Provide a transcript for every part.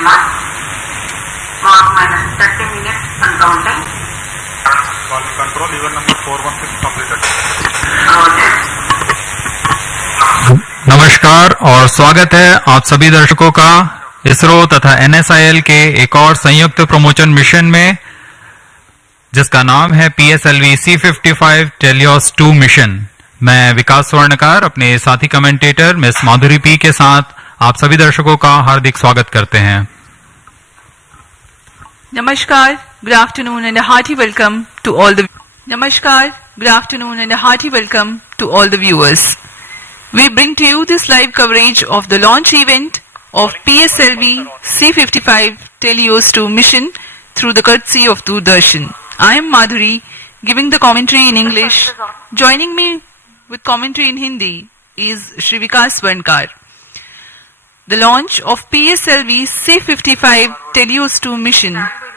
and launch. Mark minus 30 minutes and counting. Calling control, event number 416 completed. नमस्कार और स्वागत है आप सभी दर्शकों का इसरो तथा NSIL के एक और संयुक्त प्रमोशन मिशन में, जिसका नाम है PSLV-C55 TeLEOS-2 मिशन। मैं विकास स्वर्णकार अपने साथी कमेंटेटर मिस माधुरी पी के साथ आप सभी दर्शकों का हार्दिक स्वागत करते हैं। Namaskar, good afternoon and a hearty welcome to all the viewers. We bring to you this live coverage of the launch event of PSLV-C55 TeLEOS-2 mission through the courtesy of Doordarshan. I am Madhuri, giving the commentary in English. Joining me with commentary in Hindi is Shri Vikas Swarnkar. The launch of PSLV-C55 TeLEOS-2 mission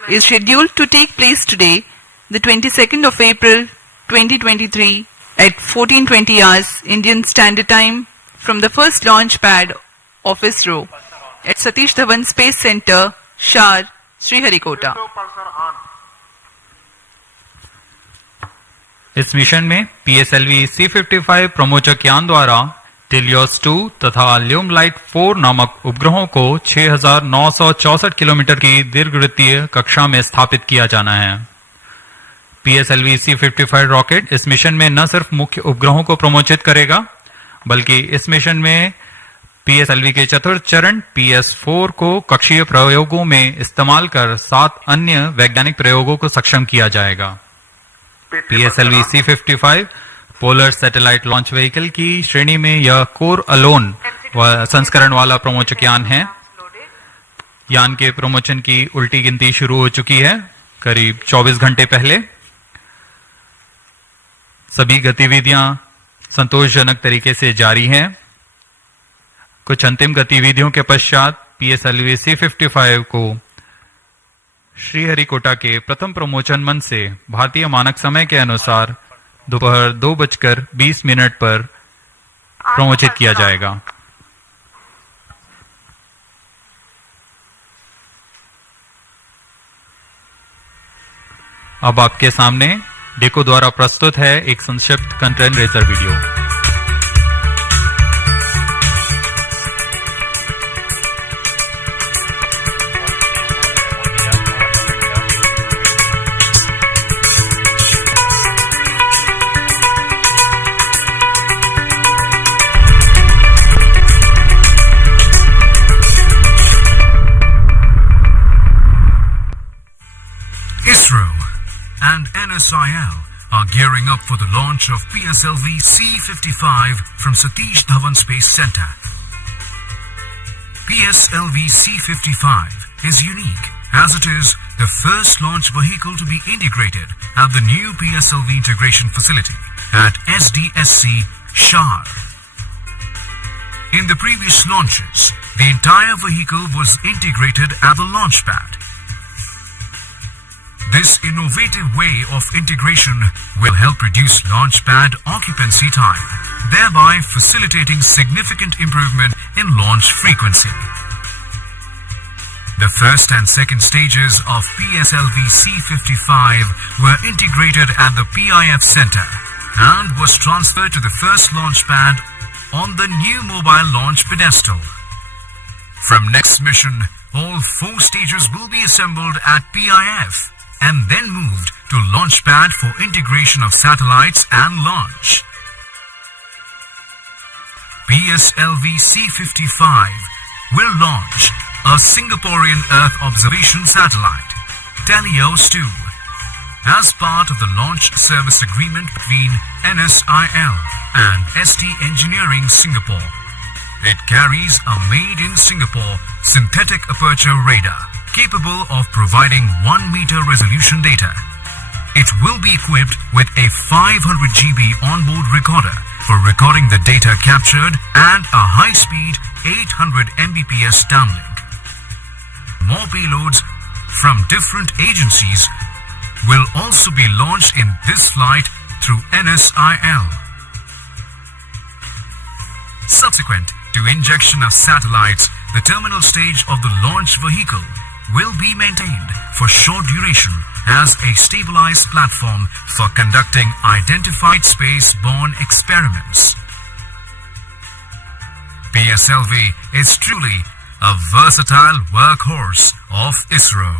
is scheduled to take place today, the 22nd of April 2023 at 14:20 hours Indian Standard Time from the first launch pad of ISRO at Satish Dhawan Space Center, Shar, Sriharikota. इस mission में PSLV-C55 प्रमोचक यान द्वारा TeLEOS-2 तथा ल्यूम light 4 नामक उपग्रहों को 6,964 kilometre की दीर्घवृत्तीय कक्षा में स्थापित किया जाना है। PSLV-C55 रॉकेट इस मिशन में न सिर्फ मुख्य उपग्रहों को प्रमोचित करेगा, बल्कि इस मिशन में PSLV के चतुर्थ चरण PS4 को कक्षीय प्रयोगों में इस्तेमाल कर 7 अन्य वैज्ञानिक प्रयोगों को सक्षम किया जाएगा। PSLV-C55 polar satellite launch vehicle की श्रेणी में यह कोर अलोन संस्करण वाला प्रमोचक यान है। यान के प्रमोशन की उल्टी गिनती शुरू हो चुकी है करीब 24 घंटे पहले। सभी गतिविधियां संतोषजनक तरीके से जारी हैं। कुछ अंतिम गतिविधियों के पश्चात PSLV-C55 को श्रीहरिकोटा के प्रथम प्रमोशन मंच से भारतीय मानक समय के अनुसार दोपहर 2:20 पर प्रमोचित किया जाएगा। अब आपके सामने डेको द्वारा प्रस्तुत है एक संक्षिप्त कंटेंट रेजर video. ISRO and NSIL are gearing up for the launch of PSLV-C55 from Satish Dhawan Space Center. PSLV-C55 is unique as it is the first launch vehicle to be integrated at the new PSLV integration facility at SDSC Shar. In the previous launches, the entire vehicle was integrated at the launch pad. This innovative way of integration will help reduce launch pad occupancy time, thereby facilitating significant improvement in launch frequency. The first and second stages of PSLV-C55 were integrated at the PIF Center and was transferred to the first launch pad on the new mobile launch pedestal. From next mission, all 4 stages will be assembled at PIF and then moved to launch pad for integration of satellites and launch. PSLV-C55 will launch a Singaporean Earth observation satellite, TeLEOS-2, as part of the launch service agreement between NSIL and ST Engineering Singapore. It carries a made-in-Singapore synthetic aperture radar capable of providing 1-meter resolution data. It will be equipped with a 500 GB onboard recorder for recording the data captured and a high-speed 800 Mbps downlink. More payloads from different agencies will also be launched in this flight through NSIL. Subsequent to injection of satellites, the terminal stage of the launch vehicle will be maintained for short duration as a stabilized platform for conducting identified space-borne experiments. PSLV is truly a versatile workhorse of ISRO.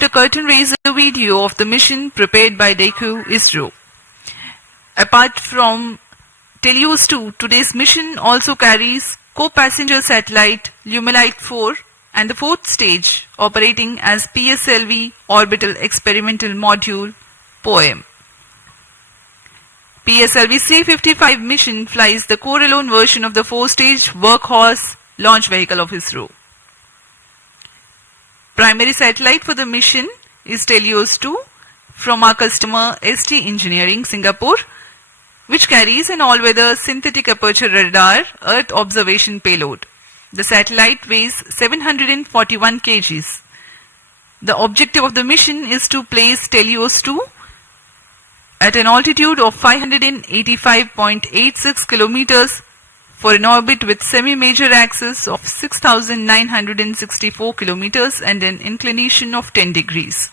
The curtain raiser video of the mission prepared by DECU ISRO. Apart from TeLEOS-2, today's mission also carries co-passenger satellite Lumilite 4 and the fourth stage operating as PSLV Orbital Experimental Module POEM. PSLV-C55 mission flies the core-alone version of the four-stage workhorse launch vehicle of ISRO. Primary satellite for the mission is TeLEOS-2 from our customer ST Engineering, Singapore, which carries an all-weather synthetic aperture radar Earth observation payload. The satellite weighs 741 kgs. The objective of the mission is to place TeLEOS-2 at an altitude of 585.86 kilometers for an orbit with semi-major axis of 6,964 kilometers and an inclination of 10 degrees.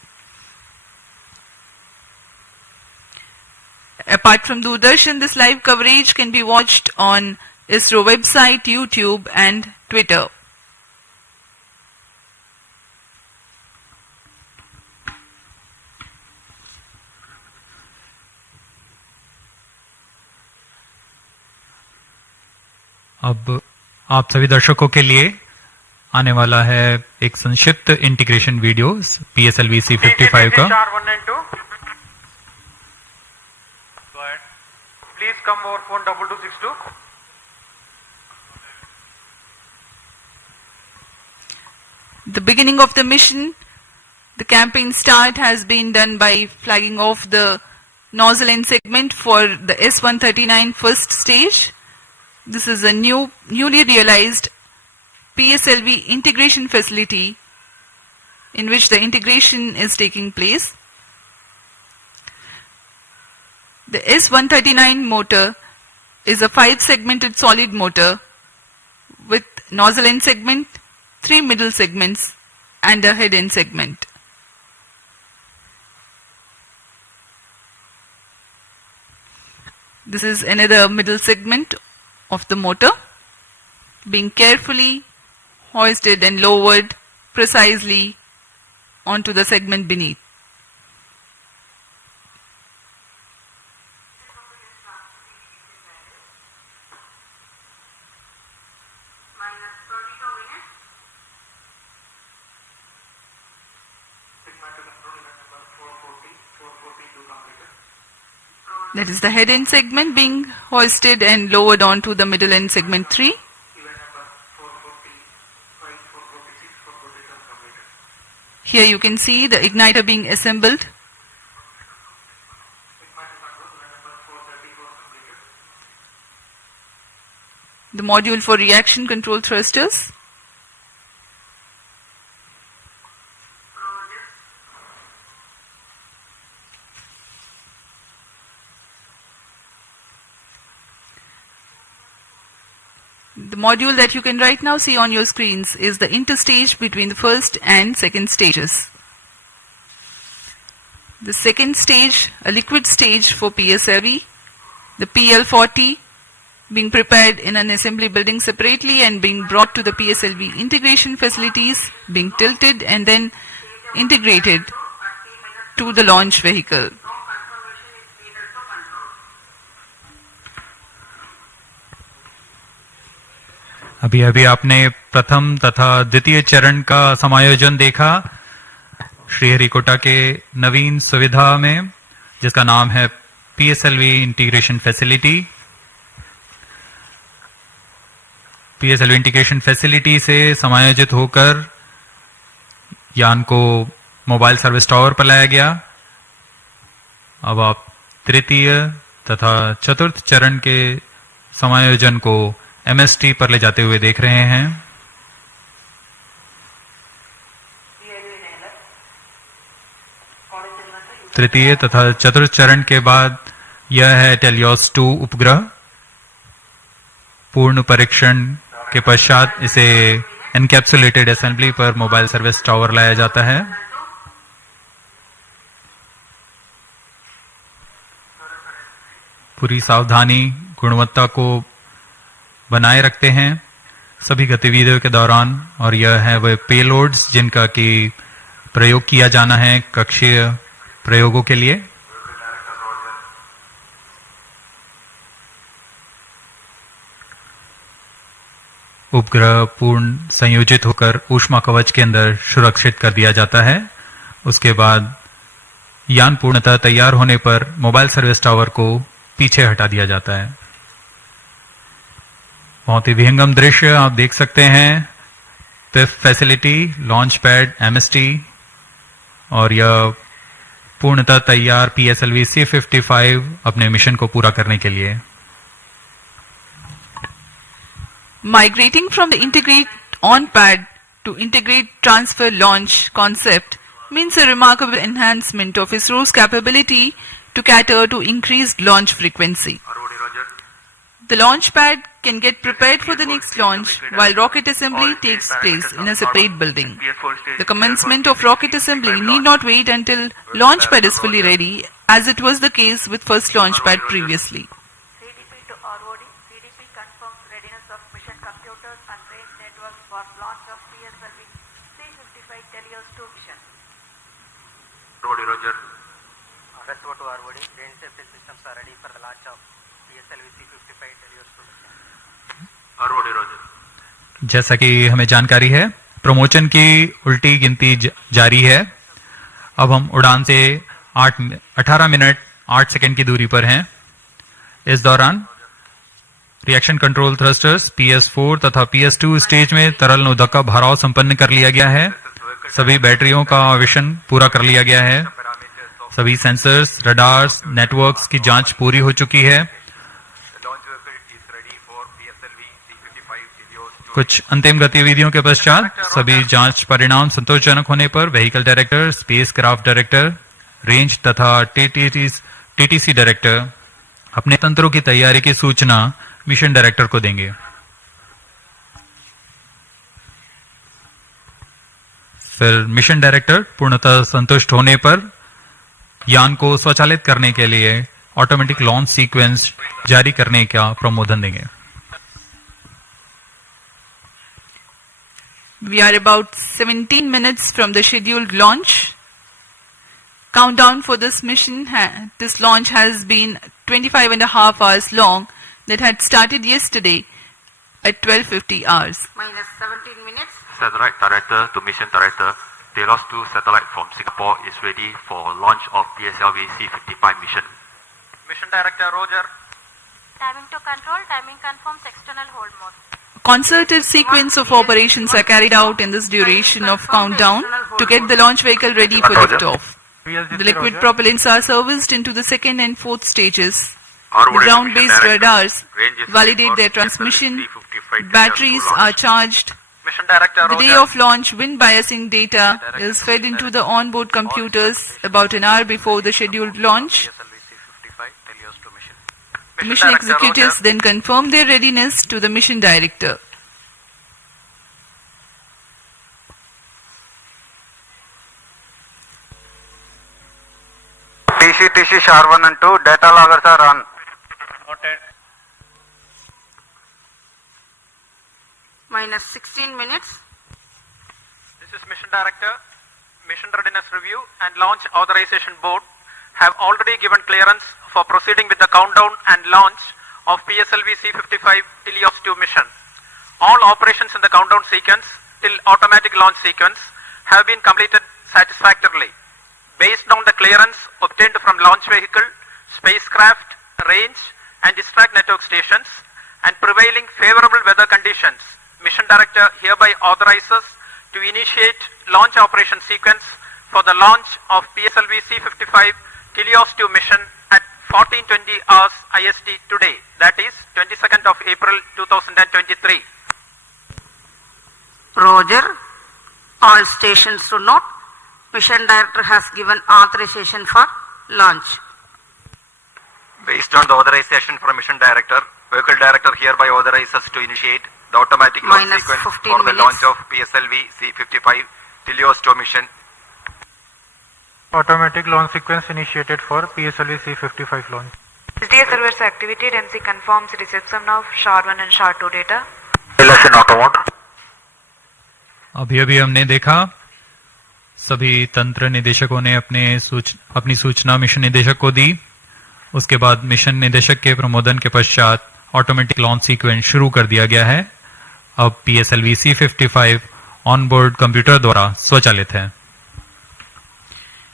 Apart from Doordarshan, this live coverage can be watched on ISRO website, YouTube and Twitter. अब आप सभी दर्शकों के लिए आने वाला है एक संक्षिप्त इंटीग्रेशन वीडियो PSLV C55 का। Please come over phone 2262. The beginning of the mission, the campaign start has been done by flagging off the nozzle end segment for the S139 first stage. This is a newly realized PSLV integration facility in which the integration is taking place. The S139 motor is a 5-segmented solid motor with nozzle end segment, 3 middle segments and a head end segment. This is another middle segment of the motor being carefully hoisted and lowered precisely onto the segment beneath. That is the head end segment being hoisted and lowered onto the middle end segment 3. Here you can see the igniter being assembled. The module for reaction control thrusters. The module that you can right now see on your screens is the interstage between the first and second stages. The second stage, a liquid stage for PSLV, the PL40 being prepared in an assembly building separately and being brought to the PSLV integration facilities, being tilted and then integrated to the launch vehicle. अभी अभी आपने प्रथम तथा द्वितीय चरण का समायोजन देखा श्रीहरिकोटा के नवीन सुविधा में, जिसका नाम है PSLV integration facility. PSLV integration facility से समायोजित होकर यान को मोबाइल सर्विस टावर पर लाया गया। अब आप तृतीय तथा चतुर्थ चरण के समायोजन को MST पर ले जाते हुए देख रहे हैं। तृतीय तथा चतुर्थ चरण के बाद यह है TeLEOS-2 उपग्रह। पूर्ण परीक्षण के पश्चात इसे एनकैप्सुलेटेड असेंबली पर मोबाइल सर्विस टावर लाया जाता है। पूरी सावधानी गुणवत्ता को बनाए रखते हैं सभी गतिविधियों के दौरान, और यह है वह पेलोड्स जिनका कि प्रयोग किया जाना है कक्षीय प्रयोगों के लिए। उपग्रह पूर्ण संयोजित होकर ऊष्मा कवच के अंदर सुरक्षित कर दिया जाता है। उसके बाद यान पूर्णतः तैयार होने पर मोबाइल सर्विस टावर को पीछे हटा दिया जाता है। बहुत ही विहंगम दृश्य आप देख सकते हैं। Fifth facility launch pad MST, और यह पूर्णतः तैयार PSLV-C55 अपने मिशन को पूरा करने के लिए। Migrating from the integrate on pad to integrate transfer launch concept means a remarkable enhancement of ISRO's capability to cater to increased launch frequency. The launch pad can get prepared for the next launch while rocket assembly takes place in a separate building. The commencement of rocket assembly need not wait until launch pad is fully ready, as it was the case with first launch pad previously. CDP to ROD. CDP confirms readiness of mission computers and range networks for launch of PSLV-C55 TeLEOS-2 mission. Roger. Westward to ROD. Range safety systems are ready for the launch of PSLV-C55 TeLEOS-2 mission. Roger. जैसा कि हमें जानकारी है, promotion की उल्टी गिनती जारी है। अब हम उड़ान से 18 मिनट 8 सेकंड की दूरी पर हैं। इस दौरान रिएक्शन कंट्रोल थ्रस्टर्स PS4 तथा PS2 स्टेज में तरल नोदक का भराव संपन्न कर लिया गया है। सभी बैटरियों का आवेशन पूरा कर लिया गया है। सभी सेंसर्स, रडार्स, नेटवर्क्स की जांच पूरी हो चुकी है। कुछ अंतिम गतिविधियों के पश्चात सभी जांच परिणाम संतोषजनक होने पर vehicle director, space craft director, range तथा TTC डायरेक्टर अपने तंत्रों की तैयारी की सूचना मिशन डायरेक्टर को देंगे। फिर मिशन डायरेक्टर पूर्णतः संतुष्ट होने पर यान को स्वचालित करने के लिए ऑटोमेटिक लॉन्च सीक्वेंस जारी करने का प्रमोदन देंगे। We are about 17 minutes from the scheduled launch. Countdown for this mission, this launch has been 25 and a half hours long, that had started yesterday at 12:50 hours. Minus 17 minutes. Satellite Director to Mission Director, TeLEOS-2 satellite from Singapore is ready for launch of PSLV-C55 mission. Mission Director Roger. Timing to control. Timing confirms external hold mode. Concerted sequence of operations are carried out in this duration of countdown to get the launch vehicle ready for liftoff. The liquid propellants are serviced into the second and fourth stages. The ground-based radars validate their transmission. Batteries are charged. Mission Director The day Roger. of launch wind biasing data is fed into the onboard computers about an hour before the scheduled launch. PSLV-C55 TeLEOS-2 mission. The mission executives then confirm their readiness to the mission director. TC SHAR-1 and 2 data loggers are on. Noted. Minus 16 minutes. This is Mission Director. Mission Readiness Review and Launch Authorization Board have already given clearance for proceeding with the countdown and launch of PSLV-C55 TeLEOS-2 mission. All operations in the countdown sequence till automatic launch sequence have been completed satisfactorily. Based on the clearance obtained from launch vehicle, spacecraft, range and distract network stations and prevailing favorable weather conditions, Mission Director hereby authorizes to initiate launch operation sequence for the launch of PSLV-C55 TeLEOS-2 mission at 14:20 hours IST today, that is 22nd of April 2023. Roger. All stations to note. Mission Director has given authorization for Launch. Based on the authorization from Mission Director, Vehicle Director hereby authorizes to initiate the automatic launch Minus sequence 15 for the minutes. launch of PSLV-C55 TeLEOS-2 mission. Automatic launch sequence initiated for PSLV-C55 launch. SDA servers activated. MC confirms reception of SHAR-1 and SHAR-2 data. अभी अभी हमने देखा सभी तंत्र निदेशकों ने अपनी सूचना मिशन निदेशक को दी। उसके बाद मिशन निदेशक के प्रमोदन के पश्चात ऑटोमेटिक लॉन्च सीक्वेंस शुरू कर दिया गया है। अब PSLV-C55 ऑन बोर्ड कंप्यूटर द्वारा स्वचालित है।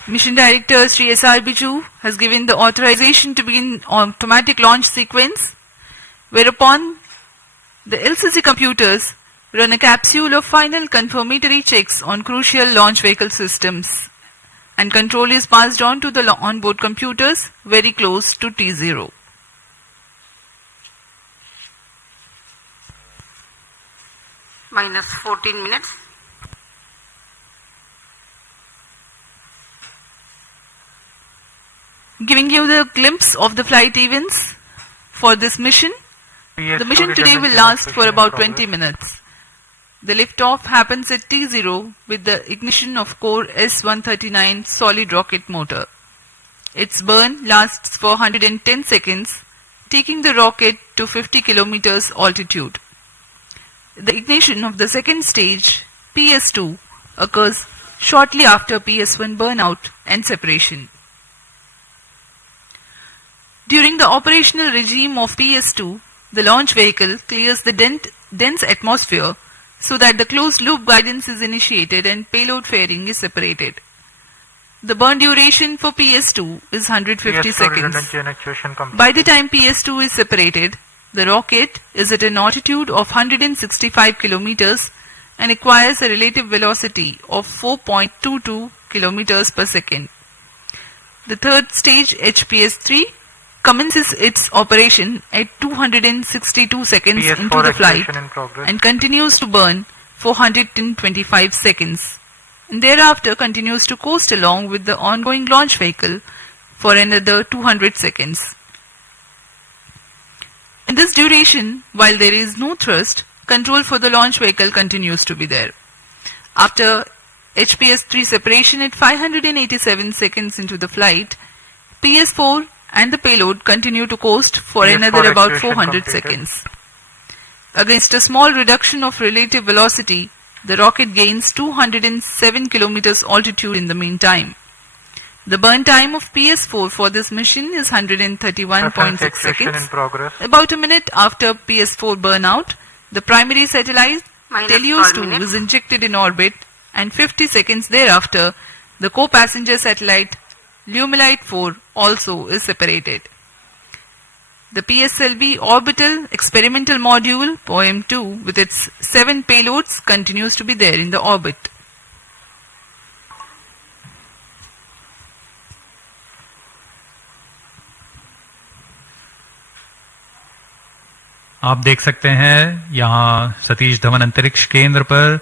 Mission Director Sri SRB2 has given the authorization to begin automatic launch sequence, whereupon the LCC computers run a capsule of final confirmatory checks on crucial launch vehicle systems, and control is passed on to the onboard computers very close to T0. Minus 14 minutes. Giving you the glimpse of the flight events for this mission. The mission today will last for about 20 minutes. The liftoff happens at T0 with the ignition of core S139 solid rocket motor. Its burn lasts for 110 seconds, taking the rocket to 50 kilometers altitude. The ignition of the second stage, PS2, occurs shortly after PS1 burnout and separation. During the operational regime of PS2, the launch vehicle clears the dense atmosphere so that the closed-loop guidance is initiated and payload fairing is separated. The burn duration for PS2 is 150 seconds. By the time PS2 is separated, the rocket is at an altitude of 165 kilometers and acquires a relative velocity of 4.22 kilometers per second. The third stage, HPS-3, commences its operation at 262 seconds into the flight and continues to burn for 125 seconds, and thereafter continues to coast along with the ongoing launch vehicle for another 200 seconds. In this duration, while there is no thrust, control for the launch vehicle continues to be there. After HPS-3 separation at 587 seconds into the flight, PS4 and the payload continue to coast for another about 400 seconds. Against a small reduction of relative velocity, the rocket gains 207 kilometers altitude in the meantime. The burn time of PS4 for this mission is 131.6 seconds. About a minute after PS4 burnout, the primary satellite TeLEOS-2 is injected in orbit, and 50 seconds thereafter, the co-passenger satellite Lumilite 4 also is separated. The PSLV orbital experimental module POEM-2 with its 7 payloads continues to be there in the orbit. आप देख सकते हैं यहाँ सतीश धवन अंतरिक्ष केंद्र पर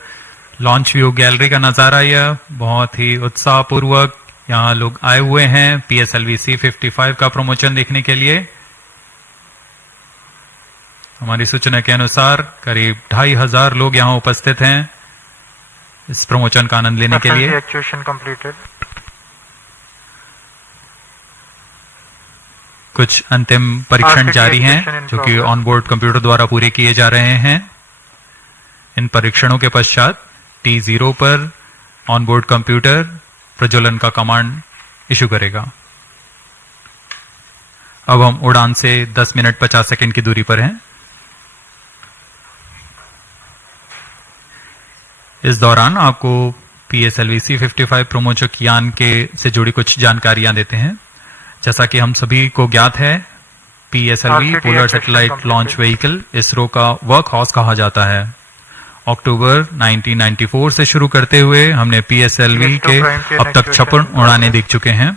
launch view gallery का नजारा। यह बहुत ही उत्साहपूर्वक यहाँ लोग आए हुए हैं PSLV-C55 का प्रमोशन देखने के लिए। हमारी सूचना के अनुसार करीब 2500 लोग यहाँ उपस्थित हैं इस प्रमोशन का आनंद लेने के लिए। कुछ अंतिम परीक्षण जारी हैं जो कि ऑनबोर्ड कंप्यूटर द्वारा पूरे किए जा रहे हैं। इन परीक्षणों के पश्चात T0 पर ऑनबोर्ड कंप्यूटर प्रज्वलन का कमांड इशू करेगा। अब हम उड़ान से 10 मिनट 50 सेकंड की दूरी पर हैं। इस दौरान आपको PSLV-C55 प्रमोचक यान के से जुड़ी कुछ जानकारियां देते हैं। जैसा कि हम सभी को ज्ञात है, PSLV polar satellite launch vehicle ISRO का वर्क हाउस कहा जाता है। अक्टूबर 1994 से शुरू करते हुए हमने PSLV के अब तक 56 उड़ानें देख चुके हैं।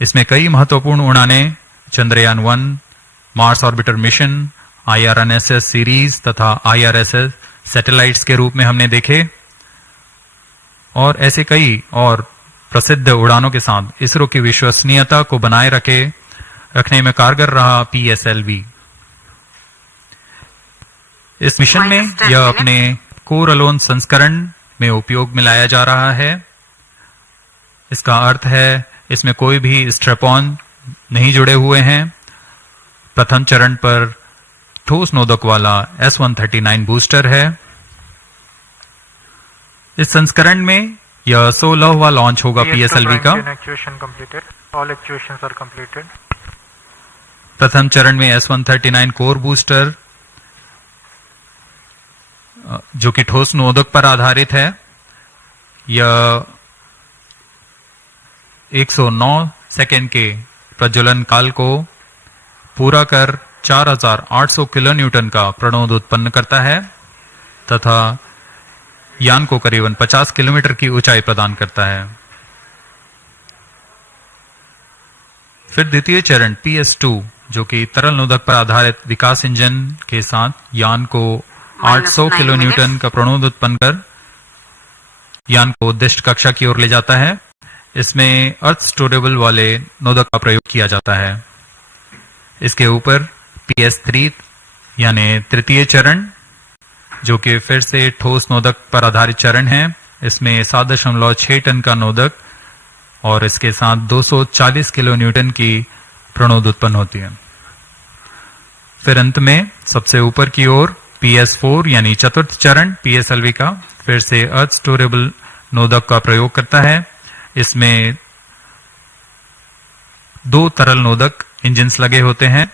इसमें कई महत्वपूर्ण उड़ानें Chandrayaan 1, Mars orbiter mission, IRNSS series तथा IRSS सैटेलाइट्स के रूप में हमने देखे, और ऐसे कई और प्रसिद्ध उड़ानों के साथ इसरो की विश्वसनीयता को बनाए रखने में कारगर रहा PSLV। इस मिशन में यह अपने कोर अलोन संस्करण में उपयोग में लाया जा रहा है। इसका अर्थ है इसमें कोई भी स्ट्रैप-ऑन नहीं जुड़े हुए हैं। प्रथम चरण पर ठोस नोदक वाला S139 बूस्टर है। इस संस्करण में यह 16वां लॉन्च होगा PSLV का। प्रथम चरण में S139 कोर बूस्टर जो कि ठोस नोदक पर आधारित है, यह 109 सेकेंड के प्रज्वलन काल को पूरा कर 4800 किलो न्यूटन का प्रणोद उत्पन्न करता है तथा यान को करीबन 50 किलोमीटर की ऊंचाई प्रदान करता है। फिर द्वितीय चरण PS2 जो कि तरल नोदक पर आधारित विकास इंजन के साथ यान को 800 किलो न्यूटन का प्रणोद उत्पन्न कर यान को उद्दिष्ट कक्षा की ओर ले जाता है। इसमें अर्थ स्टोरेबल वाले नोदक का प्रयोग किया जाता है। इसके ऊपर PS3 यानी तृतीय चरण जो कि फिर से ठोस नोदक पर आधारित चरण है। इसमें 7.6 टन का नोदक और इसके साथ 240 किलो न्यूटन की प्रणोद उत्पन्न होती है। फिर अंत में सबसे ऊपर की ओर PS4 यानी चतुर्थ चरण PSLV का फिर से अर्थ स्टोरेबल नोदक का प्रयोग करता है। इसमें 2 तरल नोदक इंजिन्स लगे होते हैं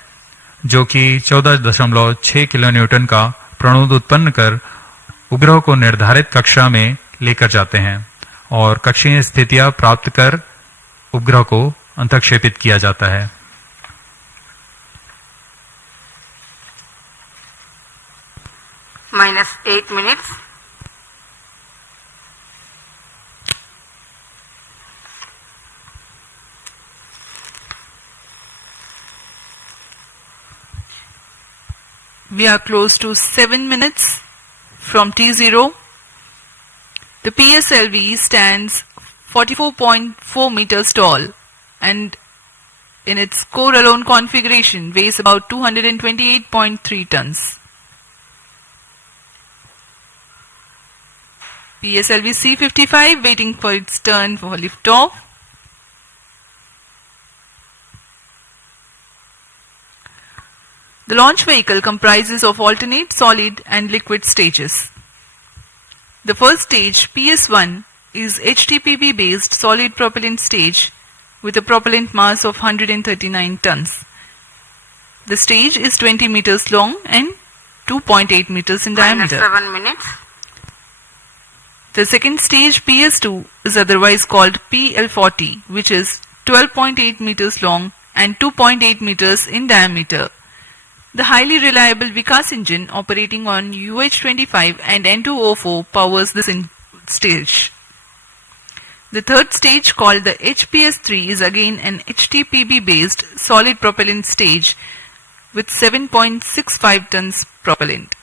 जो कि 14.6 किलो न्यूटन का प्रणोद उत्पन्न कर उपग्रह को निर्धारित कक्षा में लेकर जाते हैं और कक्षीय स्थितियां प्राप्त कर उपग्रह को अंतःक्षेपित किया जाता है। -8 minutes. We are close to 7 minutes from T0. The PSLV stands 44.4 meters tall and in its core alone configuration weighs about 228.3 tons. PSLV C55 waiting for its turn for liftoff. The launch vehicle comprises of alternate solid and liquid stages. The first stage, PS1, is HTPB based solid propellant stage with a propellant mass of 139 tons. The stage is 20 meters long and 2.8 meters in diameter. -7 minutes. The second stage, PS2, is otherwise called PL40, which is 12.8 meters long and 2.8 meters in diameter. The highly reliable Vikas engine operating on UH-25 and N2O4 powers this stage. The third stage, called the HPS3, is again an HTPB based solid propellant stage with 7.65 tons propellant.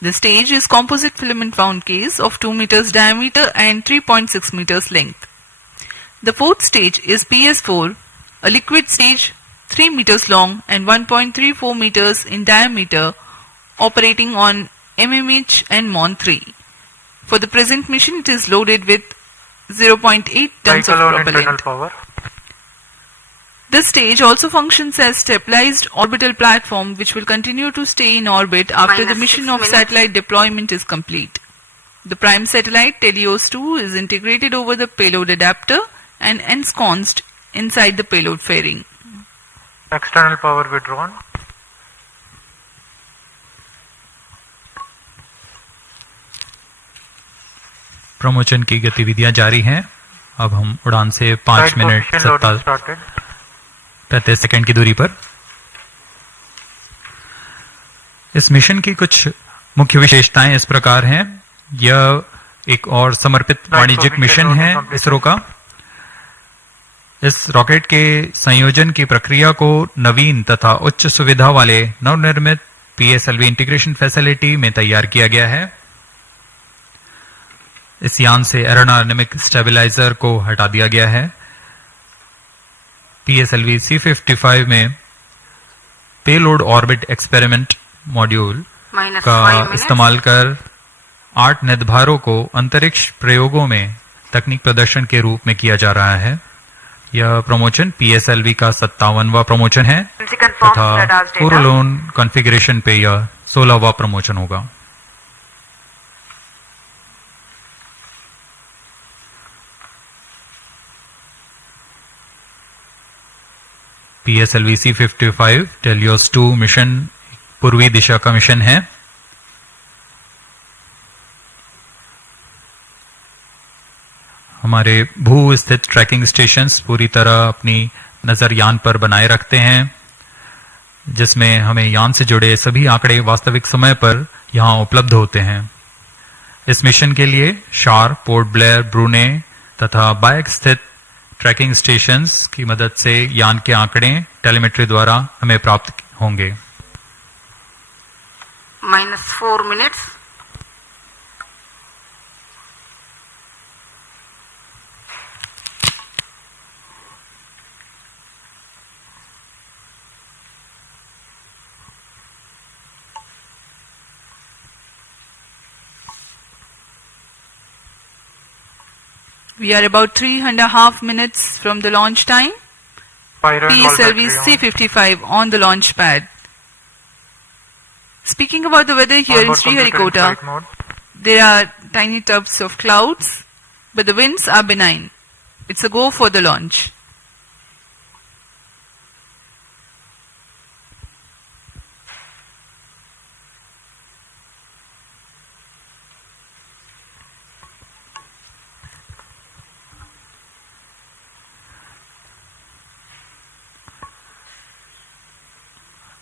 The stage is composite filament wound case of 2 meters diameter and 3.6 meters length. The fourth stage is PS4, a liquid stage 3 meters long and 1.34 meters in diameter, operating on MMH and MON 3. For the present mission, it is loaded with 0.8 tons of propellant. This stage also functions as stabilized orbital platform which will continue to stay in orbit after the mission of satellite deployment is complete. The prime satellite TeLEOS-2 is integrated over the payload adapter and ensconced inside the payload fairing. External power withdrawn. Promotion की गतिविधियां जारी हैं। अब हम उड़ान से 5 minute 35 second की दूरी पर। इस मिशन की कुछ मुख्य विशेषताएं इस प्रकार हैं। यह एक और समर्पित वाणिज्यिक मिशन है इसरो का। इस रॉकेट के संयोजन की प्रक्रिया को नवीन तथा उच्च सुविधा वाले नवनिर्मित PSLV इंटीग्रेशन फैसिलिटी में तैयार किया गया है। इस यान से एरोडायनेमिक स्टेबलाइजर को हटा दिया गया है। PSLV-C55 में पेलोड ऑर्बिट एक्सपेरिमेंट मॉड्यूल का इस्तेमाल कर 8 निर्धारों को अंतरिक्ष प्रयोगों में तकनीक प्रदर्शन के रूप में किया जा रहा है। यह प्रमोशन PSLV का 57वां प्रमोशन है तथा फोरलोन कॉन्फ़िगरेशन पे यह 16वां प्रमोशन होगा। PSLV-C55 TeLEOS-2 मिशन पूर्वी दिशा का मिशन है। हमारे भू स्थित ट्रैकिंग स्टेशंस पूरी तरह अपनी नजर यान पर बनाए रखते हैं, जिसमें हमें यान से जुड़े सभी आंकड़े वास्तविक समय पर यहां उपलब्ध होते हैं। इस मिशन के लिए शार, पोर्ट ब्लेयर, ब्रूने तथा बायक स्थित ट्रैकिंग स्टेशंस की मदद से यान के आंकड़े टेलीमेट्री द्वारा हमें प्राप्त होंगे। -4 minutes. We are about 3.5 minutes from the launch time. PSLV-C55 on the launch pad. Speaking about the weather here in Sriharikota, there are tiny tufts of clouds, but the winds are benign. It's a go for the launch.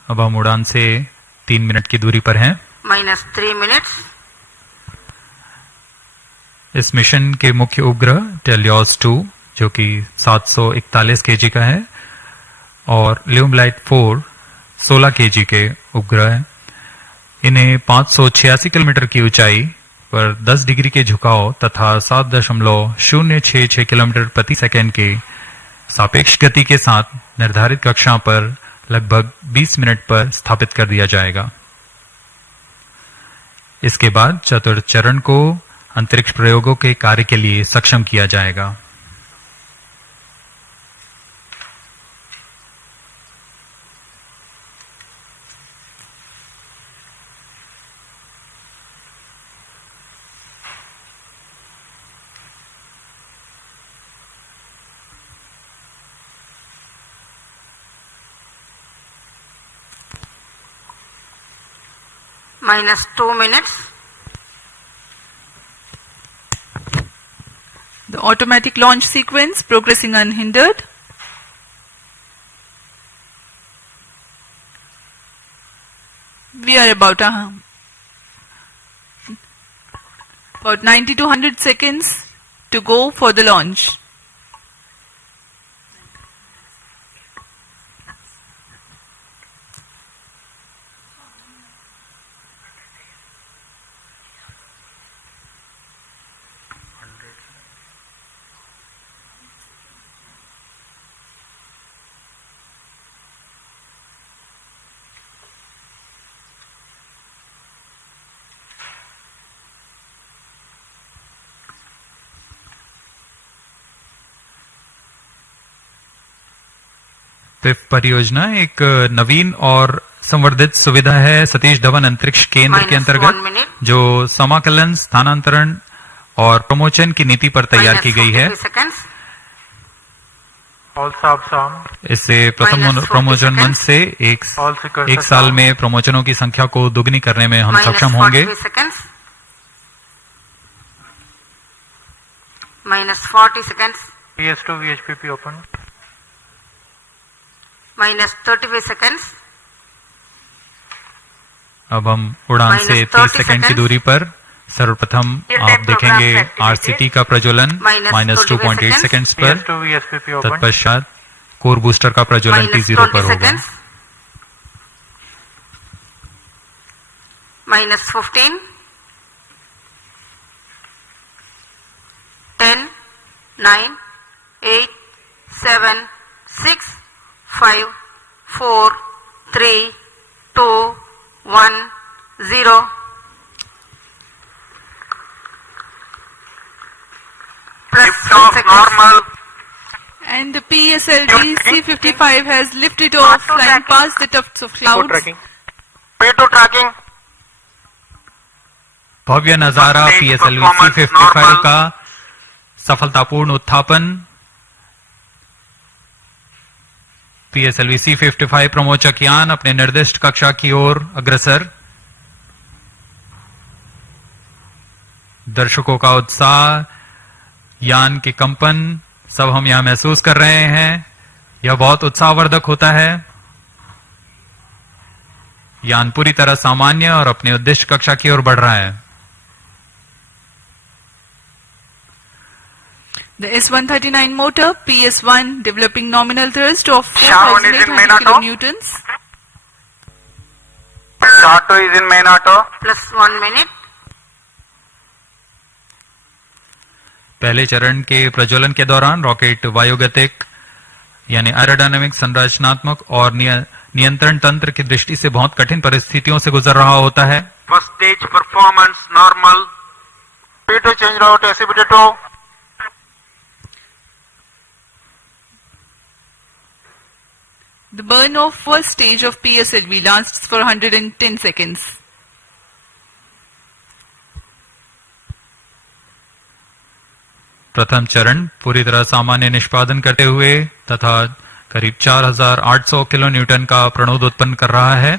अब हम उड़ान से 3 minute की दूरी पर हैं। -3 minutes. इस mission के मुख्य उपग्रह TeLEOS-2 जो कि 741 kg का है और ल्यूमलाइट 4 16 kg के उपग्रह हैं। इन्हें 586 किलोमीटर की ऊंचाई पर 10 डिग्री के झुकाव तथा 7.066 किलोमीटर प्रति सेकंड के सापेक्ष गति के साथ निर्धारित कक्षा पर लगभग 20 मिनट पर स्थापित कर दिया जाएगा। इसके बाद चतुर्थ चरण को अंतरिक्ष प्रयोगों के कार्य के लिए सक्षम किया जाएगा। -2 minutes. The automatic launch sequence progressing unhindered. We are about 90 to 100 seconds to go for the launch. PIFF परियोजना एक नवीन और संवर्धित सुविधा है सतीश धवन अंतरिक्ष केंद्र के अंतर्गत, जो समाकलन, स्थानांतरण और प्रमोशन की नीति पर तैयार की गई है। इससे प्रथम प्रमोशन मंच से एक साल में प्रमोशनों की संख्या को दुगनी करने में हम सक्षम होंगे। -40 seconds. PS2 VHPP open. -35 seconds. अब हम उड़ान से 30 सेकंड की दूरी पर सर्वप्रथम आप देखेंगे RCT का प्रज्वलन -2.8 सेकंड्स पर। तत्पश्चात कोर बूस्टर का प्रज्वलन T0 पर होगा। -15. 9, 8, 7, 6, 5, 4, 3, 2, 1, 0. Press 3 seconds. Normal. And the PSLV-C55 has lifted off, flying past the tufts of clouds. P2 tracking. भव्य नजारा PSLV C55 का सफलतापूर्ण उत्थापन। PSLV C55 प्रमोचक यान अपने निर्दिष्ट कक्षा की ओर अग्रसर। दर्शकों का उत्साह, यान के कंपन सब हम यहां महसूस कर रहे हैं। यह बहुत उत्साहवर्धक होता है। यान पूरी तरह सामान्य और अपने उद्देश्य कक्षा की ओर बढ़ रहा है। The S139 motor, PS1, developing nominal thrust of 4,800 kilonewtons. Start 2 is in main auto. Plus 1 minute. पहले चरण के प्रज्वलन के दौरान रॉकेट वायुगतिक यानी एरोडायनामिक, संरचनात्मक और नियंत्रण तंत्र की दृष्टि से बहुत कठिन परिस्थितियों से गुजर रहा होता है। First stage performance normal. P2 change route SCBT2. The burn of first stage of PSLV lasts for 110 seconds. प्रथम चरण पूरी तरह सामान्य निष्पादन करते हुए तथा करीब 4800 किलो न्यूटन का प्रणोद उत्पन्न कर रहा है।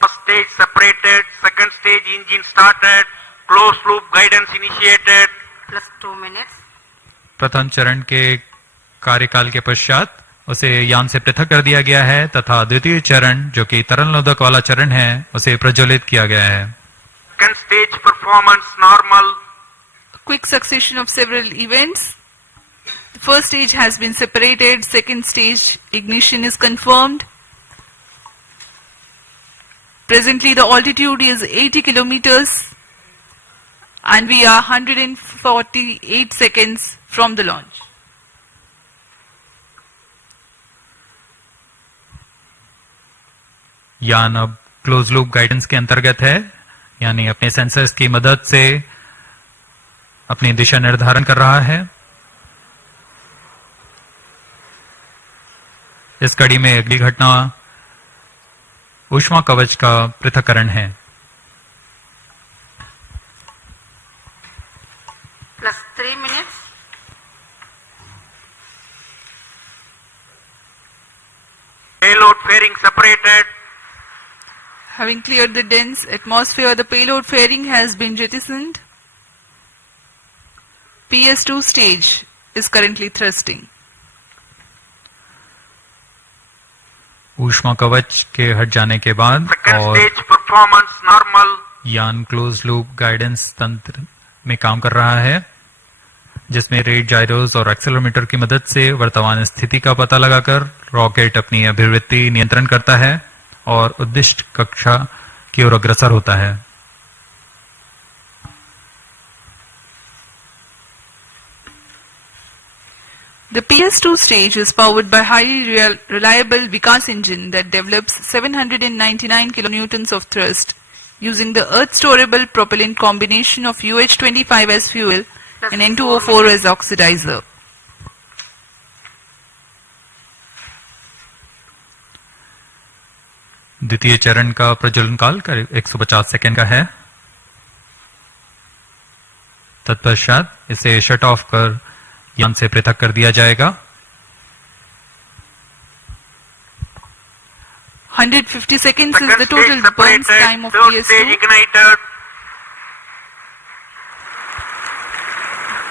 First stage separated, second stage engine started, closed loop guidance initiated. Plus 2 minutes. प्रथम चरण के कार्यकाल के पश्चात उसे यान से पृथक कर दिया गया है तथा द्वितीय चरण जो कि तरल नोदक वाला चरण है उसे प्रज्वलित किया गया है। Second stage performance normal. Quick succession of several events. The first stage has been separated. Second stage ignition is confirmed. Presently the altitude is 80 kilometers and we are 148 seconds from the launch. यान अब close loop guidance के अंतर्गत है, यानी अपने sensors की मदद से अपनी दिशा निर्धारण कर रहा है। इस कड़ी में अगली घटना ऊष्मा कवच का पृथक्करण है। Plus 3 minutes. Payload fairing separated. Having cleared the dense atmosphere, the payload fairing has been jettisoned. PS2 stage is currently thrusting. ऊष्मा कवच के हट जाने के बाद Second और stage performance normal. यान क्लोज लूप गाइडेंस तंत्र में काम कर रहा है, जिसमें रेट जायरोस और एक्सेलेरोमीटर की मदद से वर्तमान स्थिति का पता लगाकर रॉकेट अपनी अभिवृत्ति नियंत्रण करता है और उद्दिष्ट कक्षा की ओर अग्रसर होता है। The PS2 stage is powered by highly reliable Vikas engine that develops 799 kilonewtons of thrust using the earth-storable propellant combination of UH-25 as fuel and N2O4 as oxidizer. द्वितीय चरण का प्रज्वलन काल करीब 150 सेकेंड का है। तत्पश्चात इसे शट ऑफ कर यान से पृथक कर दिया जाएगा। 150 seconds is the total burn time of Third stage PS2. ignited.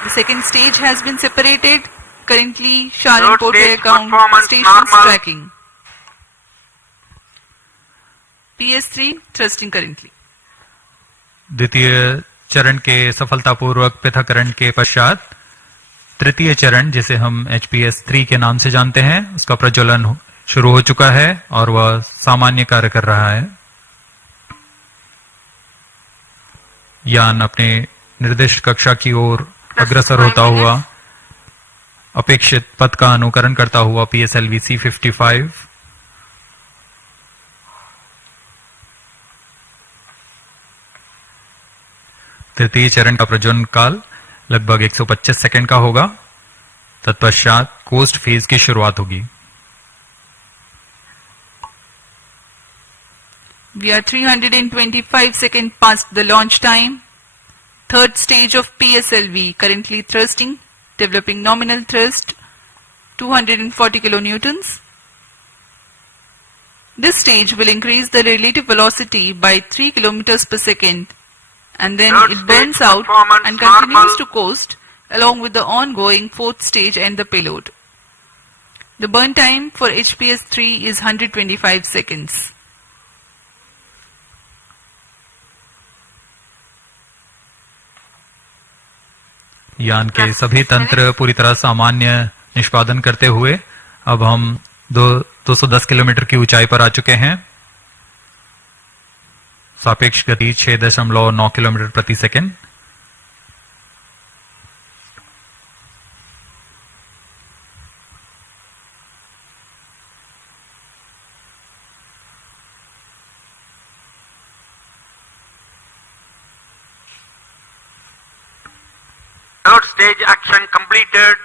The second stage has been separated. Currently, Third Sriharikota stage account performance stations normal. tracking. PS3 thrusting currently. द्वितीय चरण के सफलतापूर्वक पृथक्करण के पश्चात तृतीय चरण, जिसे हम HPS 3 के नाम से जानते हैं, उसका प्रज्वलन शुरू हो चुका है और वह सामान्य कार्य कर रहा है। यान अपने निर्दिष्ट कक्षा की ओर अग्रसर होता हुआ अपेक्षित पथ का अनुकरण करता हुआ PSLV-C55 तृतीय चरण का प्रज्वलन काल लगभग 125 सेकंड का होगा। तत्पश्चात कोस्ट फेज की शुरुआत होगी। We are 325 seconds past the launch time. Third stage of PSLV currently thrusting, developing nominal thrust 240 kilonewtons. This stage will increase the relative velocity by 3 kilometers per second, and then it burns out and continues to coast along with the ongoing fourth stage and the payload. The burn time for HPS-3 is 125 seconds. यान के सभी तंत्र पूरी तरह सामान्य निष्पादन करते हुए अब हम 210 किलोमीटर की ऊंचाई पर आ चुके हैं। सापेक्ष गति 6.9 किलोमीटर प्रति second. Third stage action completed.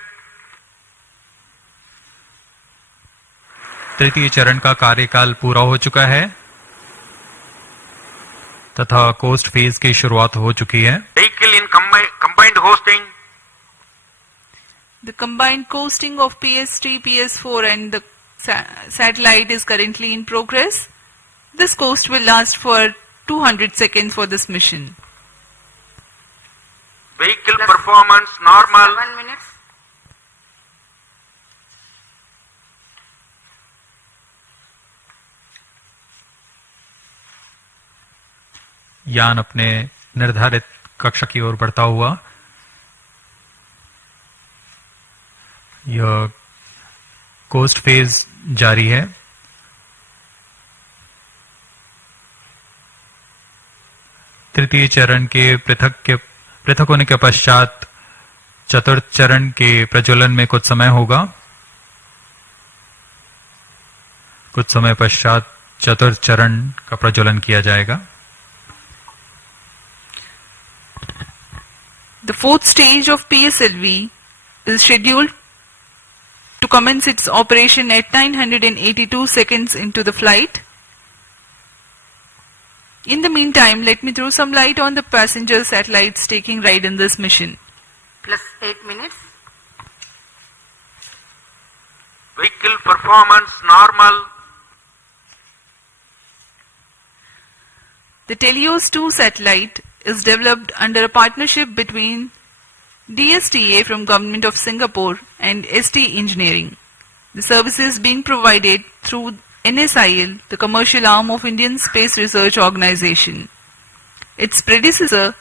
तृतीय चरण का कार्यकाल पूरा हो चुका है तथा कोस्ट फेज की शुरुआत हो चुकी है। Vehicle in combined hosting. The combined coasting of PS3, PS4 and the satellite is currently in progress. This coast will last for 200 seconds for this mission. Vehicle performance normal. 7 minutes. यान अपने निर्धारित कक्षा की ओर बढ़ता हुआ यह कोस्ट फेज जारी है। तृतीय चरण के पृथक होने के पश्चात चतुर्थ चरण के प्रज्वलन में कुछ समय होगा। कुछ समय पश्चात चतुर्थ चरण का प्रज्वलन किया जाएगा। The fourth stage of PSLV is scheduled to commence its operation at 982 seconds into the flight. In the meantime, let me throw some light on the passenger satellites taking ride in this mission. Plus 8 minutes. Vehicle performance normal. The TeLEOS-2 satellite is developed under a partnership between DSTA from Government of Singapore and ST Engineering. The services being provided through NSIL, the commercial arm of Indian Space Research Organization. Its predecessor,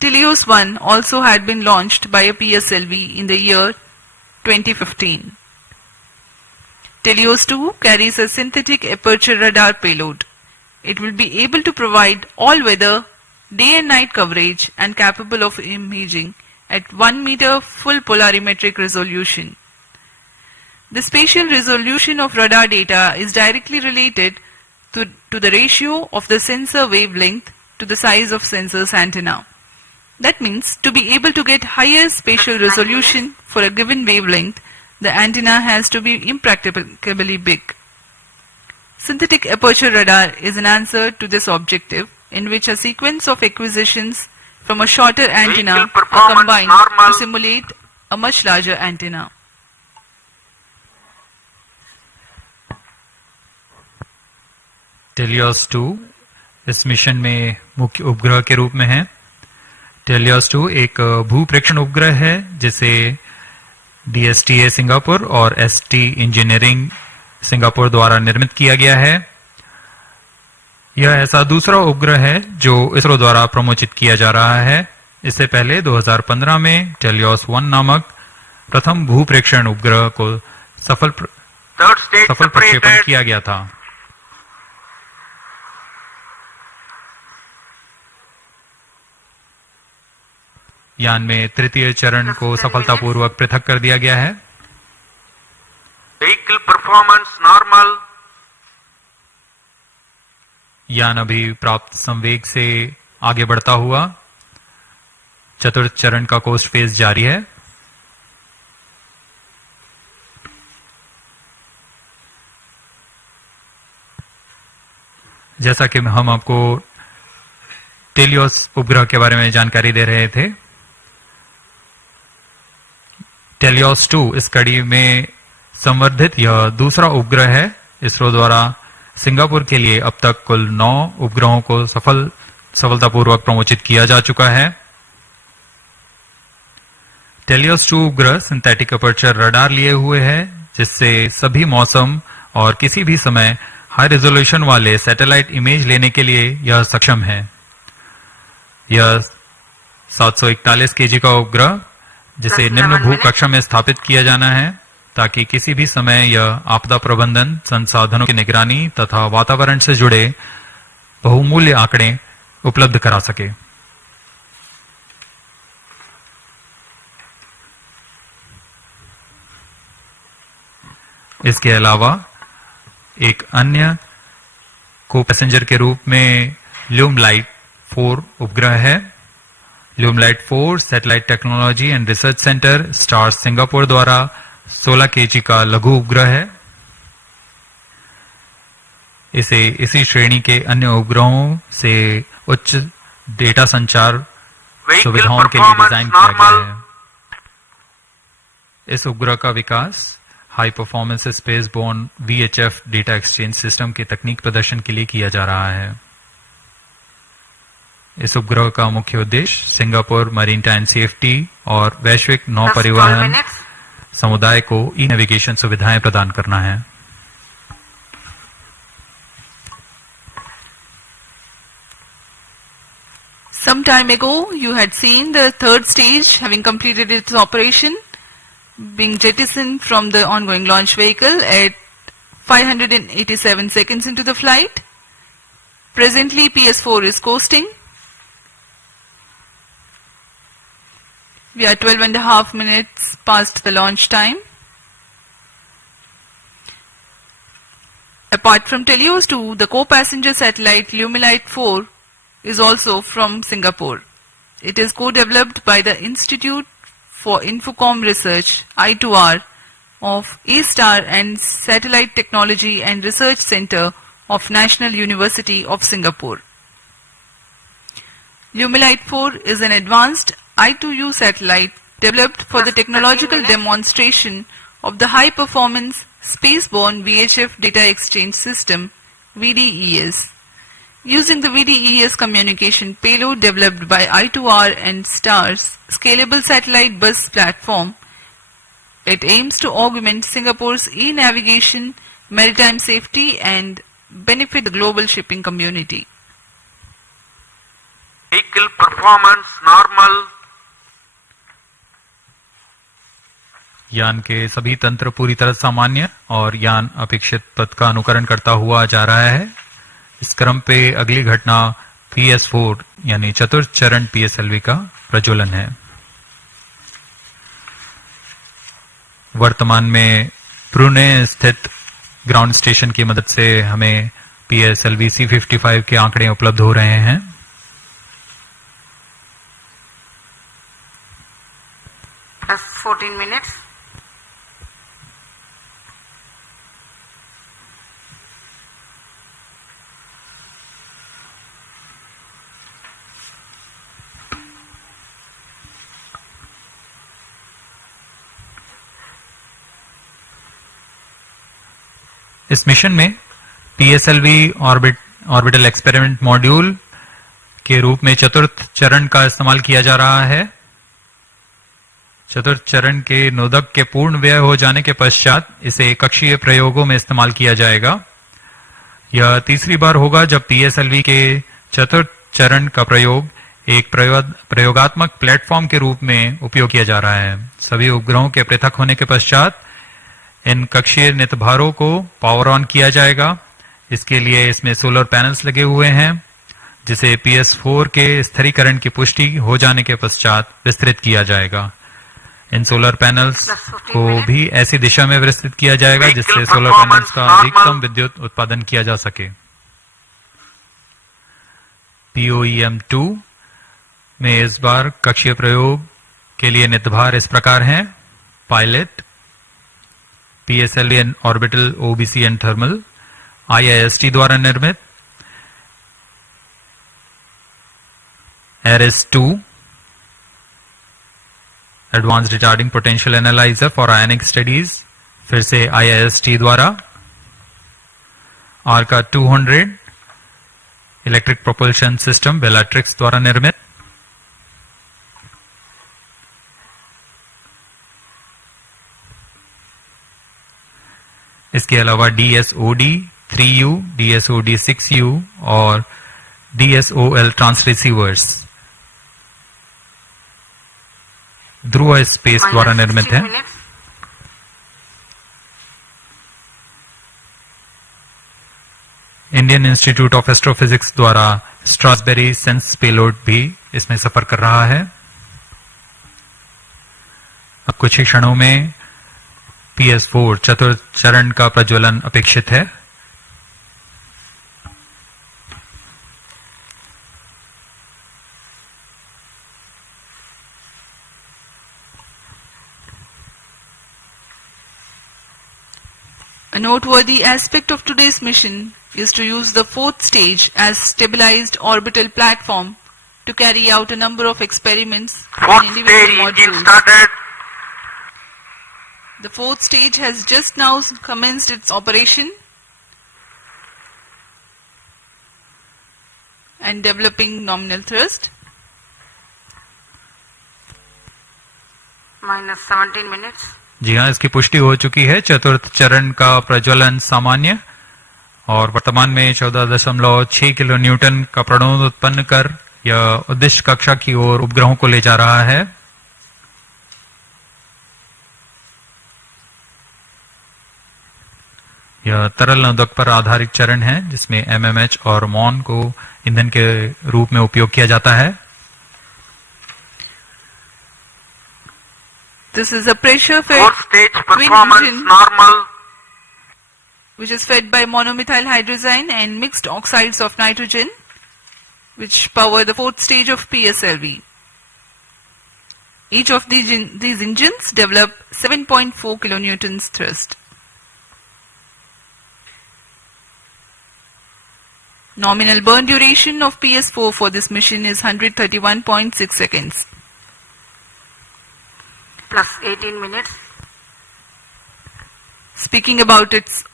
TeLEOS-1, also had been launched by a PSLV in the year 2015. TeLEOS-2 carries a synthetic aperture radar payload. It will be able to provide all-weather, day and night coverage and capable of imaging at 1 meter full polarimetric resolution. The spatial resolution of radar data is directly related to the ratio of the sensor wavelength to the size of sensor's antenna. That means to be able to get higher spatial resolution for a given wavelength, the antenna has to be impracticably big. Synthetic aperture radar is an answer to this objective, in which a sequence of acquisitions from a shorter antenna are combined to simulate a much larger antenna. TeLEOS-2 इस mission में मुख्य उपग्रह के रूप में है। TeLEOS-2 एक भूप्रेक्षण उपग्रह है जिसे DSTA सिंगापुर और ST इंजीनियरिंग सिंगापुर द्वारा निर्मित किया गया है। यह ऐसा दूसरा उपग्रह है जो इसरो द्वारा प्रमोचित किया जा रहा है। इससे पहले 2015 में TeLEOS-1 नामक प्रथम भूप्रेक्षण उपग्रह को Third stage सफल प्रक्षेपण separated. किया गया था। यान में तृतीय चरण को सफलतापूर्वक पृथक कर दिया गया है। Vehicle performance normal. यान अभी प्राप्त संवेग से आगे बढ़ता हुआ चतुर्थ चरण का कोस्ट फेज जारी है। जैसा कि हम आपको टेलियोस उपग्रह के बारे में जानकारी दे रहे थे, TeLEOS-2 इस कड़ी में संवर्धित यह दूसरा उपग्रह है। इसरो द्वारा सिंगापुर के लिए अब तक कुल 9 उपग्रहों को सफलतापूर्वक प्रमोचित किया जा चुका है। TeLEOS-2 उपग्रह सिंथेटिक अपर्चर रडार लिए हुए है, जिससे सभी मौसम और किसी भी समय हाई रेजोल्यूशन वाले सैटेलाइट इमेज लेने के लिए यह सक्षम है। यह 741 केजी का उपग्रह, जिसे निम्न भू कक्षा में स्थापित किया जाना है, ताकि किसी भी समय यह आपदा प्रबंधन, संसाधनों की निगरानी तथा वातावरण से जुड़े बहुमूल्य आंकड़े उपलब्ध करा सके। इसके अलावा एक अन्य को पैसेंजर के रूप में ल्यूमलाइट 4 उपग्रह है। ल्यूमलाइट 4 satellite technology and research centre star Singapore द्वारा 16 केजी का लघु उपग्रह है। इसे इसी श्रेणी के अन्य उपग्रहों से उच्च डेटा संचार सुविधाओं के लिए डिजाइन किया गया है। इस उपग्रह का विकास high performance space borne VHF data exchange system के तकनीक प्रदर्शन के लिए किया जा रहा है। इस उपग्रह का मुख्य उद्देश्य सिंगापुर मरीनटाइन सेफ्टी और वैश्विक नौ परिवहन समुदाय को ई नेविगेशन सुविधाएं प्रदान करना है। Some time ago, you had seen the third stage having completed its operation, being jettisoned from the ongoing launch vehicle at 587 seconds into the flight. Presently, PS4 is coasting. We are 12.5 minutes past the launch time. Apart from TeLEOS-2, the co-passenger satellite Lumilite 4 is also from Singapore. It is co-developed by the Institute for Infocom Research, I2R, of A-Star and Satellite Technology and Research Center of National University of Singapore. Lumilite 4 is an advanced I2U satellite developed for the technological demonstration of the high-performance spaceborne VHF data exchange system, VDES. Using the VDES communication payload developed by I2R and STAR's scalable satellite bus platform, it aims to augment Singapore's e-navigation, maritime safety and benefit the global shipping community. Vehicle performance normal. यान के सभी तंत्र पूरी तरह सामान्य और यान अपेक्षित पथ का अनुकरण करता हुआ जा रहा है। इस क्रम पे अगली घटना PS4 यानी चतुर्थ चरण PSLV का प्रज्वलन है। वर्तमान में पुणे स्थित ग्राउंड स्टेशन की मदद से हमें PSLV-C55 के आंकड़े उपलब्ध हो रहे हैं। Plus 14 minutes. इस मिशन में PSLV ऑर्बिटल एक्सपेरिमेंट मॉड्यूल के रूप में चतुर्थ चरण का इस्तेमाल किया जा रहा है। चतुर्थ चरण के नोदक के पूर्ण व्यय हो जाने के पश्चात इसे कक्षीय प्रयोगों में इस्तेमाल किया जाएगा। यह तीसरी बार होगा जब PSLV के चतुर्थ चरण का प्रयोग एक प्रयोगात्मक प्लेटफॉर्म के रूप में उपयोग किया जा रहा है। सभी उपग्रहों के पृथक होने के पश्चात इन कक्षीय नितभारों को पावर ऑन किया जाएगा। इसके लिए इसमें सोलर पैनल्स लगे हुए हैं, जिसे PS4 के स्थिरीकरण की पुष्टि हो जाने के पश्चात विस्तृत किया जाएगा। इन सोलर पैनल्स को भी ऐसी दिशा में विस्तृत किया जाएगा जिससे सोलर पैनल्स का अधिकतम विद्युत उत्पादन किया जा सके। POEM-2 में इस बार कक्षीय प्रयोग के लिए नितभार इस प्रकार हैं: pilot, PSLV and orbital OBC and thermal, IIST द्वारा निर्मित, ARIS-2 advance retarding potential analyser for ionic studies, फिर से IIST द्वारा, आर्का 200 इलेक्ट्रिक प्रोपल्शन सिस्टम बेलाट्रिक्स द्वारा निर्मित, इसके अलावा DSOD 3U, DSOD 6U और DSOL ट्रांसरिसीवर्स ध्रुव स्पेस द्वारा निर्मित है। इंडियन इंस्टीट्यूट ऑफ एस्ट्रोफिजिक्स द्वारा स्ट्रासबेरी सेंस पेलोड भी इसमें सफर कर रहा है। अब कुछ ही क्षणों में PS4 चतुर्थ चरण का प्रज्वलन अपेक्षित है। A noteworthy aspect of today's mission is to use the fourth stage as stabilized orbital platform to carry out a number of experiments in individual modules. The fourth stage has just now commenced its operation and developing nominal thrust. Minus 17 minutes. जी हाँ, इसकी पुष्टि हो चुकी है। चतुर्थ चरण का प्रज्वलन सामान्य और वर्तमान में 14.6 किलो न्यूटन का प्रणोद उत्पन्न कर यह उद्दिष्ट कक्षा की ओर उपग्रहों को ले जा रहा है। यह तरल नोदक पर आधारित चरण है जिसमें MMH और MON को ईंधन के रूप में उपयोग किया जाता है। This is a pressure-fed Fourth stage twin performance engine normal. which is fed by monomethyl hydrazine and mixed oxides of nitrogen, which power the fourth stage of PSLV. Each of these engines develop 7.4 kilonewtons thrust. Nominal burn duration of PS4 for this mission is 131.6 seconds. Plus 18 minutes. Speaking about its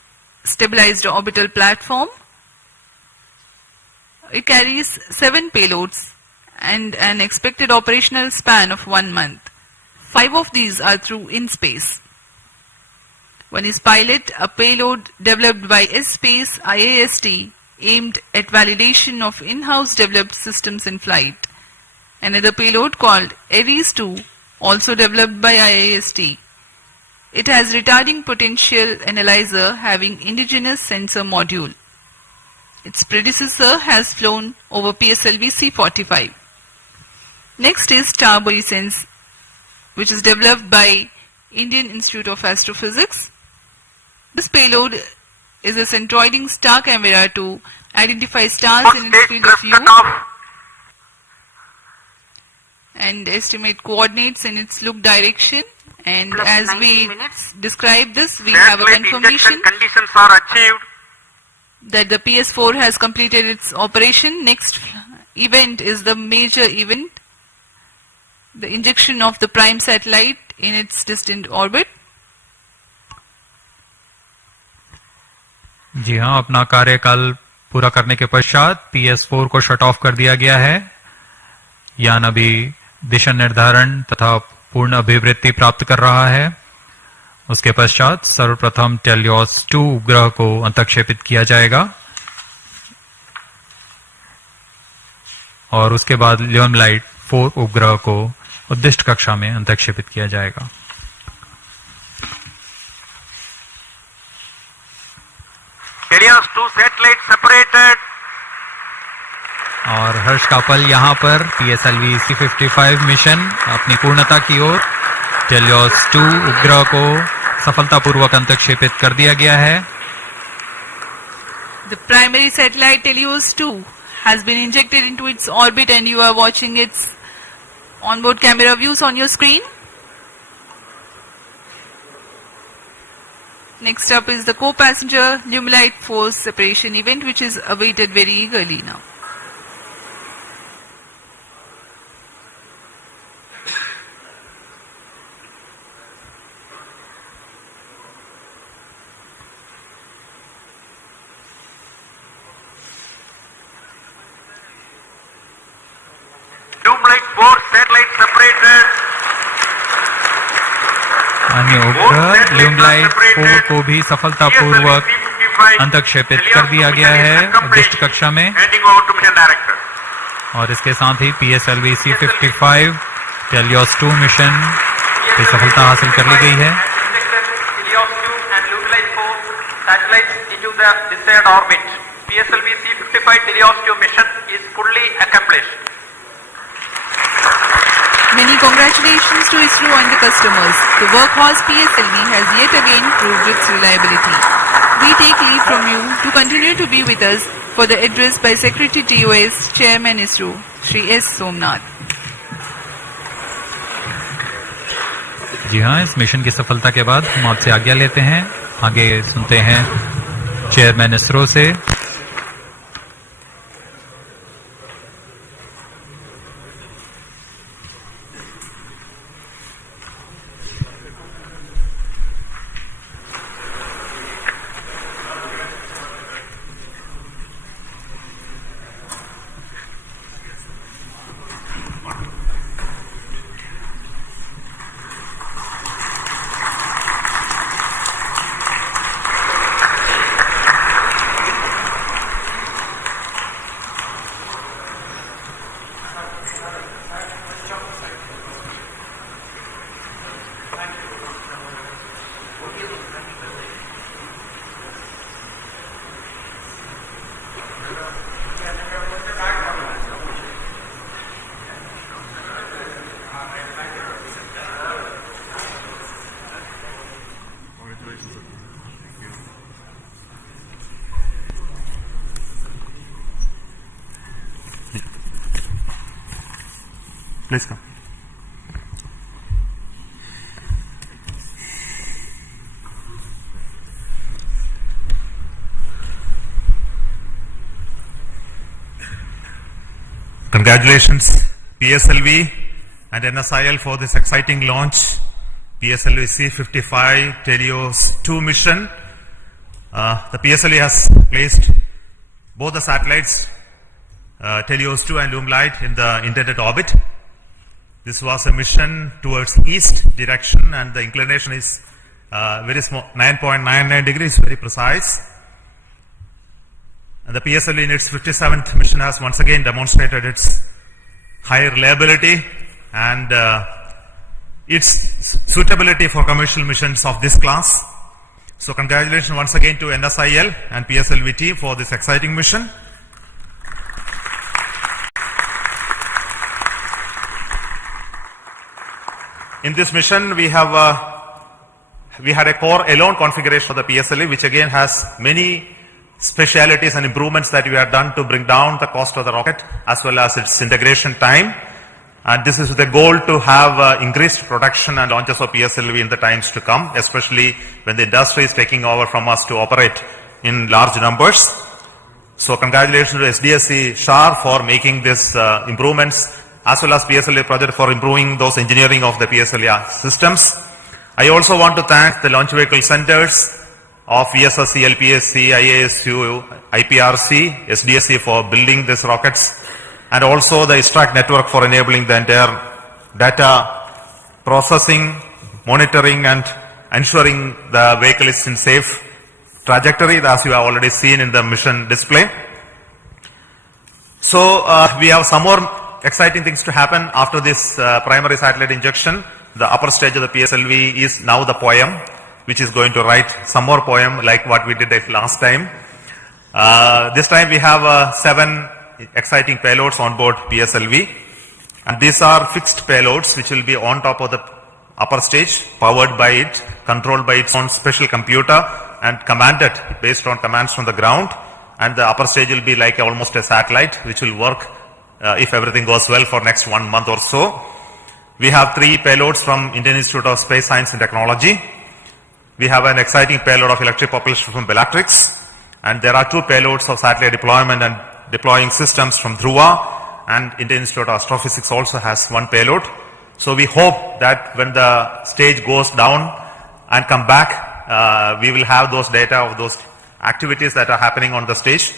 stabilized orbital platform, it carries 7 payloads and an expected operational span of 1 month. 5 of these are through in-space. One is Pilot, a payload developed by S-Space IAST aimed at validation of in-house developed systems in flight. Another payload called ARIS-2, also developed by IAST. It has retarding potential analyzer having indigenous sensor module. Its predecessor has flown over PSLV-C55. Next is Sense, which is developed by Indian Institute of Astrophysics. This payload is a centroiding star camera to identify stars in its field of view and estimate coordinates in its look direction. And Plus as 90 we minutes. describe this, we have a Satellite confirmation injection conditions are achieved. that the PS4 has completed its operation. Next event is the major event, the injection of the prime satellite in its distant orbit. जी हाँ, अपना कार्यकाल पूरा करने के पश्चात PS4 को shut off कर दिया गया है। यान अभी दिशा निर्धारण तथा पूर्ण अभिवृत्ति प्राप्त कर रहा है। उसके पश्चात सर्वप्रथम TeLEOS-2 उपग्रह को अंतक्षेपित किया जाएगा और उसके बाद ल्यूमलाइट 4 उपग्रह को उद्दिष्ट कक्षा में अंतक्षेपित किया जाएगा। TeLEOS-2 satellite separated. और हर्ष का पल यहाँ पर PSLV-C55 मिशन अपनी पूर्णता की ओर। TeLEOS-2 उपग्रह को सफलतापूर्वक अंतक्षेपित कर दिया गया है। The primary satellite TeLEOS-2 has been injected into its orbit and you are watching its onboard camera views on your screen. Next up is the co-passenger Lumilite force separation event, which is awaited very eagerly now. Lumilite force satellite separated. अन्य उपग्रह ल्यूमलाइट 4 को भी सफलतापूर्वक अंतक्षेपित कर दिया गया है अदृष्ट कक्षा में। और इसके साथ ही PSLV-C55 TeLEOS-2 मिशन की सफलता हासिल कर ली गई है। TeLEOS-2 and Lumilite 4 satellites into the desired orbit. PSLV-C55 TeLEOS-2 mission is fully accomplished. Many congratulations to ISRO and the customers. The workhorse PSLV has yet again proved its reliability. We take leave from you to continue to be with us for the address by Secretary TOS, Chairman ISRO, Shri S. Somnath. जी हाँ, इस mission की सफलता के बाद हम आपसे आज्ञा लेते हैं। आगे सुनते हैं चेयरमैन इसरो से। Please come. Congratulations PSLV and NSIL for this exciting launch. PSLV-C55 TeLEOS-2 mission. The PSLV has placed both the satellites TeLEOS-2 and Lumilite in the intended orbit. This was a mission towards east direction and the inclination is very small, 9.99 degrees, very precise. And the PSLV in its 57th mission has once again demonstrated its high reliability and its suitability for commercial missions of this class. So congratulations once again to NSIL and PSLV team for this exciting mission. In this mission, we had a core alone configuration of the PSLV, which again has many specialities and improvements that we have done to bring down the cost of the rocket as well as its integration time. And this is with the goal to have increased production and launches of PSLV in the times to come, especially when the industry is taking over from us to operate in large numbers. So congratulations to SDSC SHAR for making these improvements, as well as PSLV project for improving those engineering of the PSLV systems. I also want to thank the launch vehicle centers of VSSC, LPSC, IASU, IPRC, SDSC for building these rockets, and also the ISTRAC network for enabling the entire data processing, monitoring and ensuring the vehicle is in safe trajectory, as you have already seen in the mission display. So we have some more exciting things to happen after this primary satellite injection. The upper stage of the PSLV is now the poem, which is going to write some more poem like what we did last time. This time we have 7 exciting payloads on board PSLV, and these are fixed payloads which will be on top of the upper stage, powered by it, controlled by its own special computer, and commanded based on commands from the ground. And the upper stage will be like almost a satellite which will work if everything goes well for next 1 month or so. We have 3 payloads from Indian Institute of Space Science and Technology. We have an exciting payload of electric propulsion from Bellatrix, and there are 2 payloads of satellite deployment and deploying systems from Dhruva, and Indian Institute of Astrophysics also has 1 payload. So we hope that when the stage goes down and come back, we will have those data of those activities that are happening on the stage.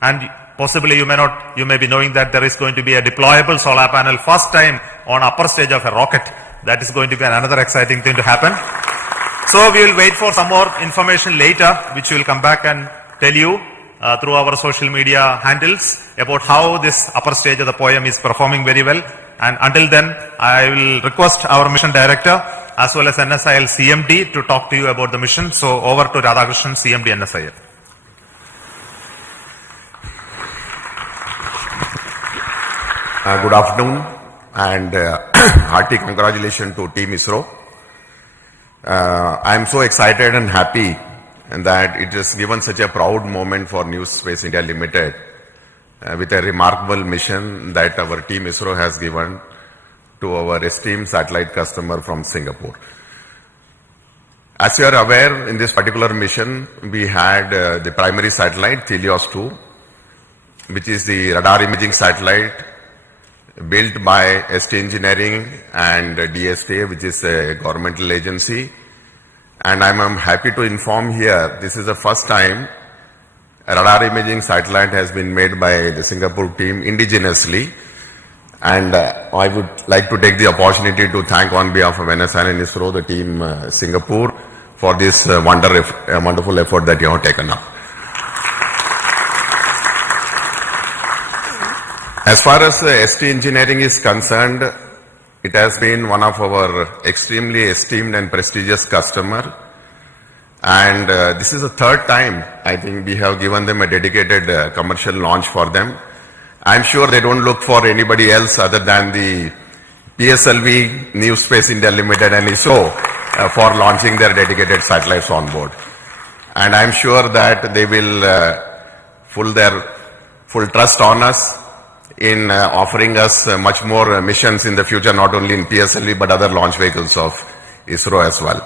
And possibly you may be knowing that there is going to be a deployable solar panel first time on upper stage of a rocket. That is going to be another exciting thing to happen. So we will wait for some more information later, which we will come back and tell you through our social media handles about how this upper stage of the poem is performing very well. And until then, I will request our mission director as well as NSIL CMD to talk to you about the mission. So over to Radhakrishnan, CMD NSIL. Good afternoon and hearty congratulations to Team ISRO. I am so excited and happy that it has given such a proud moment for New Space India Limited with a remarkable mission that our Team ISRO has given to our esteemed satellite customer from Singapore. As you are aware, in this particular mission, we had the primary satellite, TeLEOS-2, which is the radar imaging satellite built by ST Engineering and DSTA, which is a governmental agency. And I'm happy to inform here, this is the first time a radar imaging satellite has been made by the Singapore team indigenously. And I would like to take the opportunity to thank on behalf of NSIL and ISRO, the team Singapore, for this wonderful effort that you have taken up. As far as ST Engineering is concerned, it has been one of our extremely esteemed and prestigious customer. And this is the 3rd time, I think, we have given them a dedicated commercial launch for them. I'm sure they don't look for anybody else other than the PSLV, New Space India Limited and ISRO for launching their dedicated satellites on board. And I'm sure that they will put their full trust on us in offering us much more missions in the future, not only in PSLV but other launch vehicles of ISRO as well.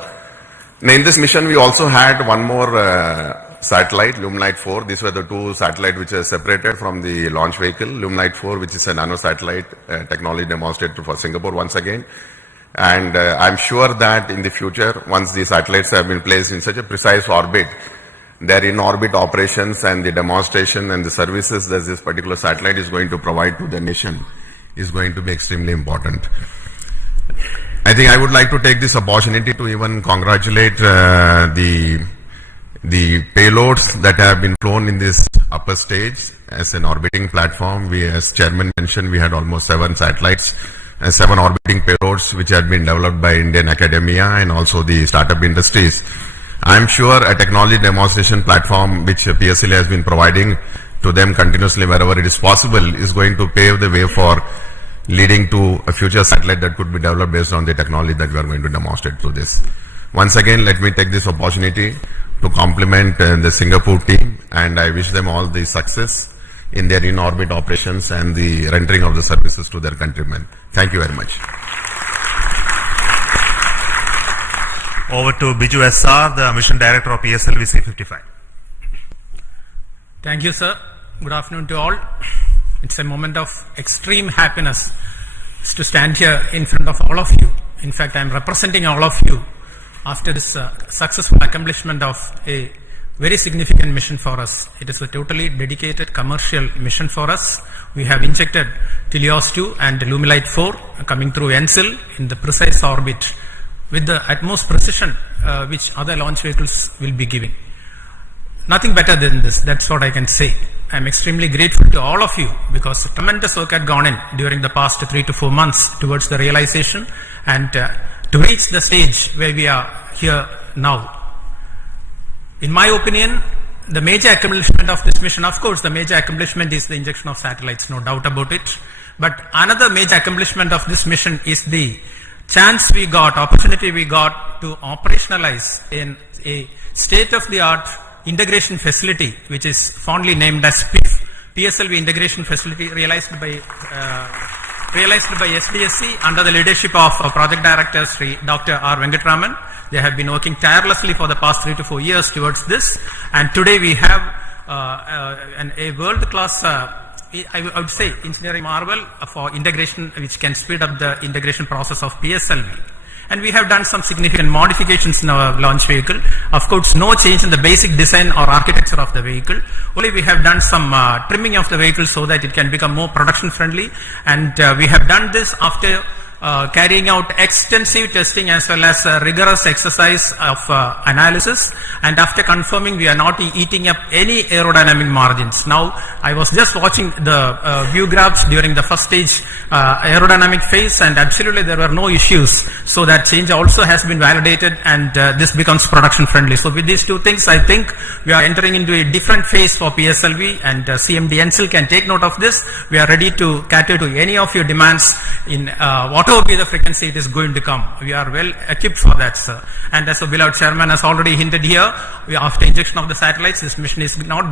Now, in this mission, we also had one more satellite, Luminite 4. These were the 2 satellites which are separated from the launch vehicle. Luminite 4, which is a nano satellite technology demonstrated for Singapore once again. And I'm sure that in the future, once the satellites have been placed in such a precise orbit, their in-orbit operations and the demonstration and the services that this particular satellite is going to provide to the nation is going to be extremely important. I think I would like to take this opportunity to even congratulate the payloads that have been flown in this upper stage as an orbiting platform. We, as Chairman mentioned, we had almost 7 satellites and 7 orbiting payloads which had been developed by Indian academia and also the startup industries. I'm sure a technology demonstration platform which PSLV has been providing to them continuously wherever it is possible is going to pave the way for leading to a future satellite that could be developed based on the technology that we are going to demonstrate through this. Once again, let me take this opportunity to compliment the Singapore team, and I wish them all the success in their in-orbit operations and the rendering of the services to their countrymen. Thank you very much. Over to Biju SR, the Mission Director of PSLV-C55. Thank you, sir. Good afternoon to all. It's a moment of extreme happiness to stand here in front of all of you. In fact, I'm representing all of you after this successful accomplishment of a very significant mission for us. It is a totally dedicated commercial mission for us. We have injected TeLEOS-2 and Luminite 4 coming through NSIL in the precise orbit with the utmost precision which other launch vehicles will be giving. Nothing better than this, that's what I can say. I'm extremely grateful to all of you because tremendous work had gone in during the past 3 to 4 months towards the realization and to reach the stage where we are here now. In my opinion, the major accomplishment of this mission, of course, the major accomplishment is the injection of satellites, no doubt about it. But another major accomplishment of this mission is the opportunity we got to operationalize in a state-of-the-art integration facility, which is fondly named as PSLV integration facility, realized by SDSC under the leadership of Project Director Dr. R. Venkatraman. They have been working tirelessly for the past 3 to 4 years towards this, and today we have a world-class, I would say, engineering marvel for integration, which can speed up the integration process of PSLV. And we have done some significant modifications in our launch vehicle. Of course, no change in the basic design or architecture of the vehicle. Only we have done some trimming of the vehicle so that it can become more production friendly. And we have done this after carrying out extensive testing as well as rigorous exercise of analysis, and after confirming we are not eating up any aerodynamic margins. Now, I was just watching the view graphs during the first stage aerodynamic phase, and absolutely there were no issues. So that change also has been validated, and this becomes production friendly. So with these two things, I think we are entering into a different phase for PSLV, and CMD NSIL can take note of this. We are ready to cater to any of your demands in whatever be the frequency it is going to come. We are well equipped for that, sir. And as the beloved chairman has already hinted here, after injection of the satellites, this mission is not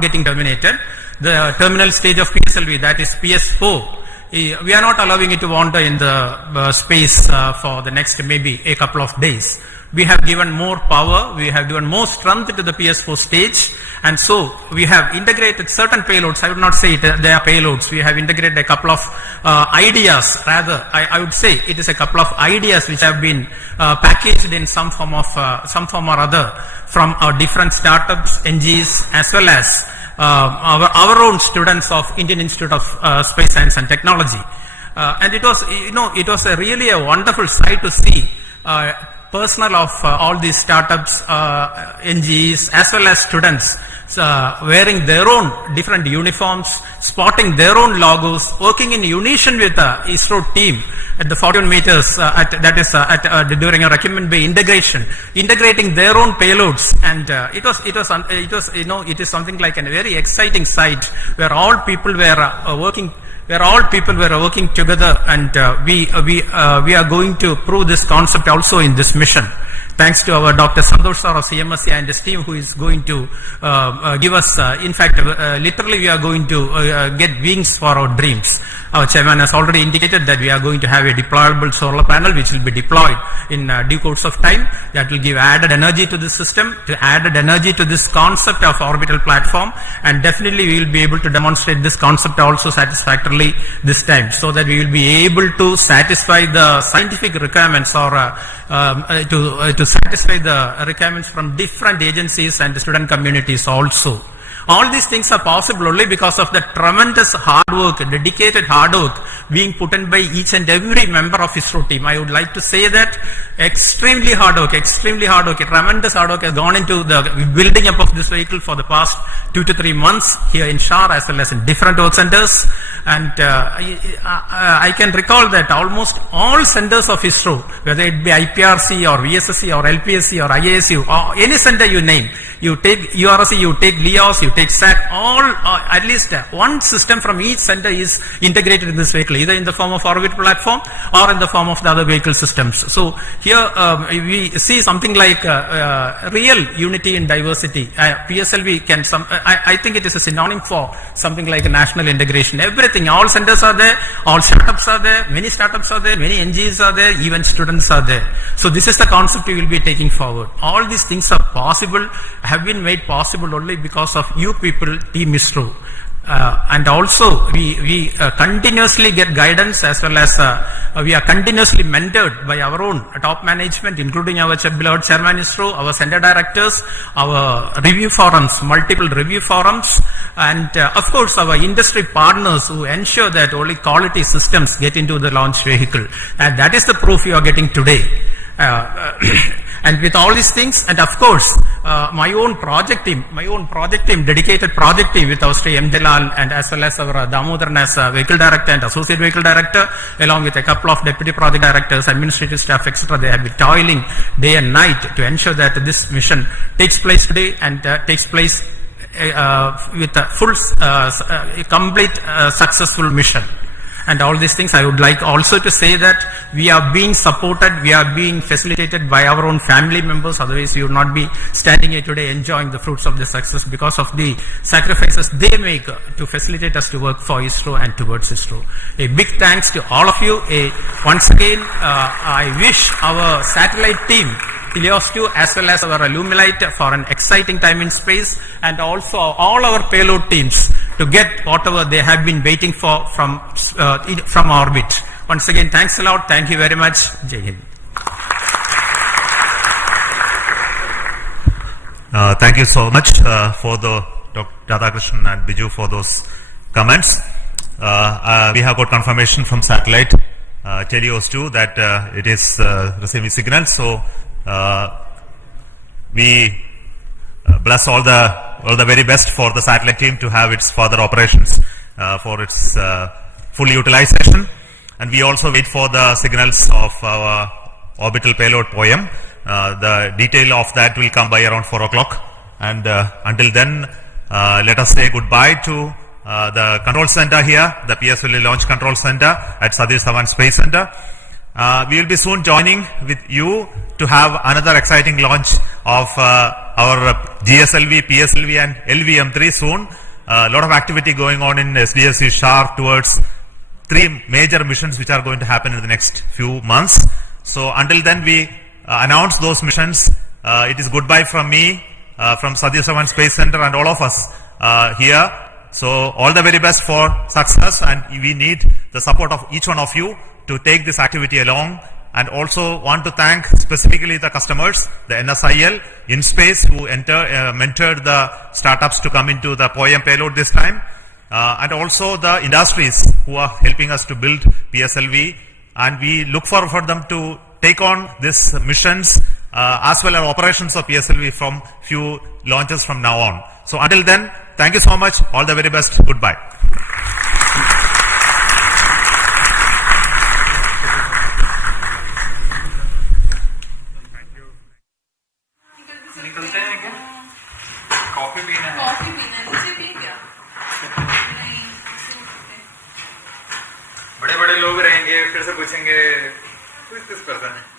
getting terminated. The terminal stage of PSLV, that is PS4, we are not allowing it to wander in the space for the next maybe a couple of days. We have given more power, we have given more strength to the PS4 stage, and so we have integrated certain payloads. I would not say they are payloads. We have integrated a couple of ideas, rather I would say it is a couple of ideas which have been packaged in some form or other from our different startups, NGs, as well as our own students of Indian Institute of Space Science and Technology. And it was, it was really a wonderful sight to see personnel of all these startups, NGs, as well as students wearing their own different uniforms, spotting their own logos, working in unison with the ISRO team at the 41 meters, during a Recumbent Bay integration, integrating their own payloads, and it is something like a very exciting sight where all people were working together, and we are going to prove this concept also in this mission. Thanks to our Dr. Santosh sir of CMSC and his team, who is going to give us, in fact, literally we are going to get wings for our dreams. Our chairman has already indicated that we are going to have a deployable solar panel which will be deployed in due course of time. That will give added energy to the system, added energy to this concept of orbital platform, and definitely we will be able to demonstrate this concept also satisfactorily this time, so that we will be able to satisfy the scientific requirements or to satisfy the requirements from different agencies and the student communities also. All these things are possible only because of the tremendous hard work, dedicated hard work being put in by each and every member of ISRO team. I would like to say that extremely hard work, tremendous hard work has gone into the building up of this vehicle for the past 2 to 3 months here in Shar as well as in different work centers. And I can recall that almost all centers of ISRO, whether it be IPRC or VSSC or LPSC or IASU or any center you name, you take URC, you take LEOS, you take SAT, all at least one system from each center is integrated in this vehicle, either in the form of orbital platform or in the form of the other vehicle systems. So here we see something like real unity in diversity. PSLV can I think it is a synonym for something like a national integration. Everything, all centers are there, all startups are there, many startups are there, many NGOs are there, even students are there. So this is the concept we will be taking forward. All these things are possible, have been made possible only because of you people, Team ISRO. And also we continuously get guidance, as well as we are continuously mentored by our own top management, including our beloved chairman ISRO, our center directors, our review forums, multiple review forums, and of course our industry partners who ensure that only quality systems get into the launch vehicle. And that is the proof you are getting today. And with all these things, and of course, my own project team, dedicated project team with our Sri M. Jalal and as well as our Damodaran as vehicle director and associate vehicle director, along with a couple of deputy project directors, administrative staff, etc. They have been toiling day and night to ensure that this mission takes place today and takes place with a full, complete, successful mission. And all these things, I would like also to say that we are being supported, we are being facilitated by our own family members. Otherwise, you would not be standing here today enjoying the fruits of the success because of the sacrifices they make to facilitate us to work for ISRO and towards ISRO. A big thanks to all of you. Once again, I wish our satellite team, TeLEOS-2 as well as our Illumilite for an exciting time in space, and also all our payload teams to get whatever they have been waiting for from orbit. Once again, thanks a lot. Thank you very much. Jai Hind. Thank you so much for the Dr. Radhakrishnan and Biju for those comments. We have got confirmation from satellite TeLEOS-2 that it is receiving signals. So we bless all the very best for the satellite team to have its further operations for its full utilization. And we also wait for the signals of our orbital payload POEM. The detail of that will come by around 4 o'clock. And until then, let us say goodbye to the control center here, the PSLV Launch Control Center at Satish Dhawan Space Center. We will be soon joining with you to have another exciting launch of our GSLV, PSLV and LVM3 soon. A lot of activity going on in SDSC SHAR towards 3 major missions which are going to happen in the next few months. So until then we announce those missions. It is goodbye from me, from Satish Dhawan Space Center and all of us here. So all the very best for success, and we need the support of each one of you to take this activity along. And also want to thank specifically the customers, the NSIL, InSpace, who mentored the startups to come into the POEM payload this time, and also the industries who are helping us to build PSLV. And we look forward for them to take on these missions as well as operations of PSLV from few launches from now on. So until then, thank you so much. All the very best. Goodbye. बड़े बड़े लोग रहेंगे, फिर से पूछेंगे किस person है।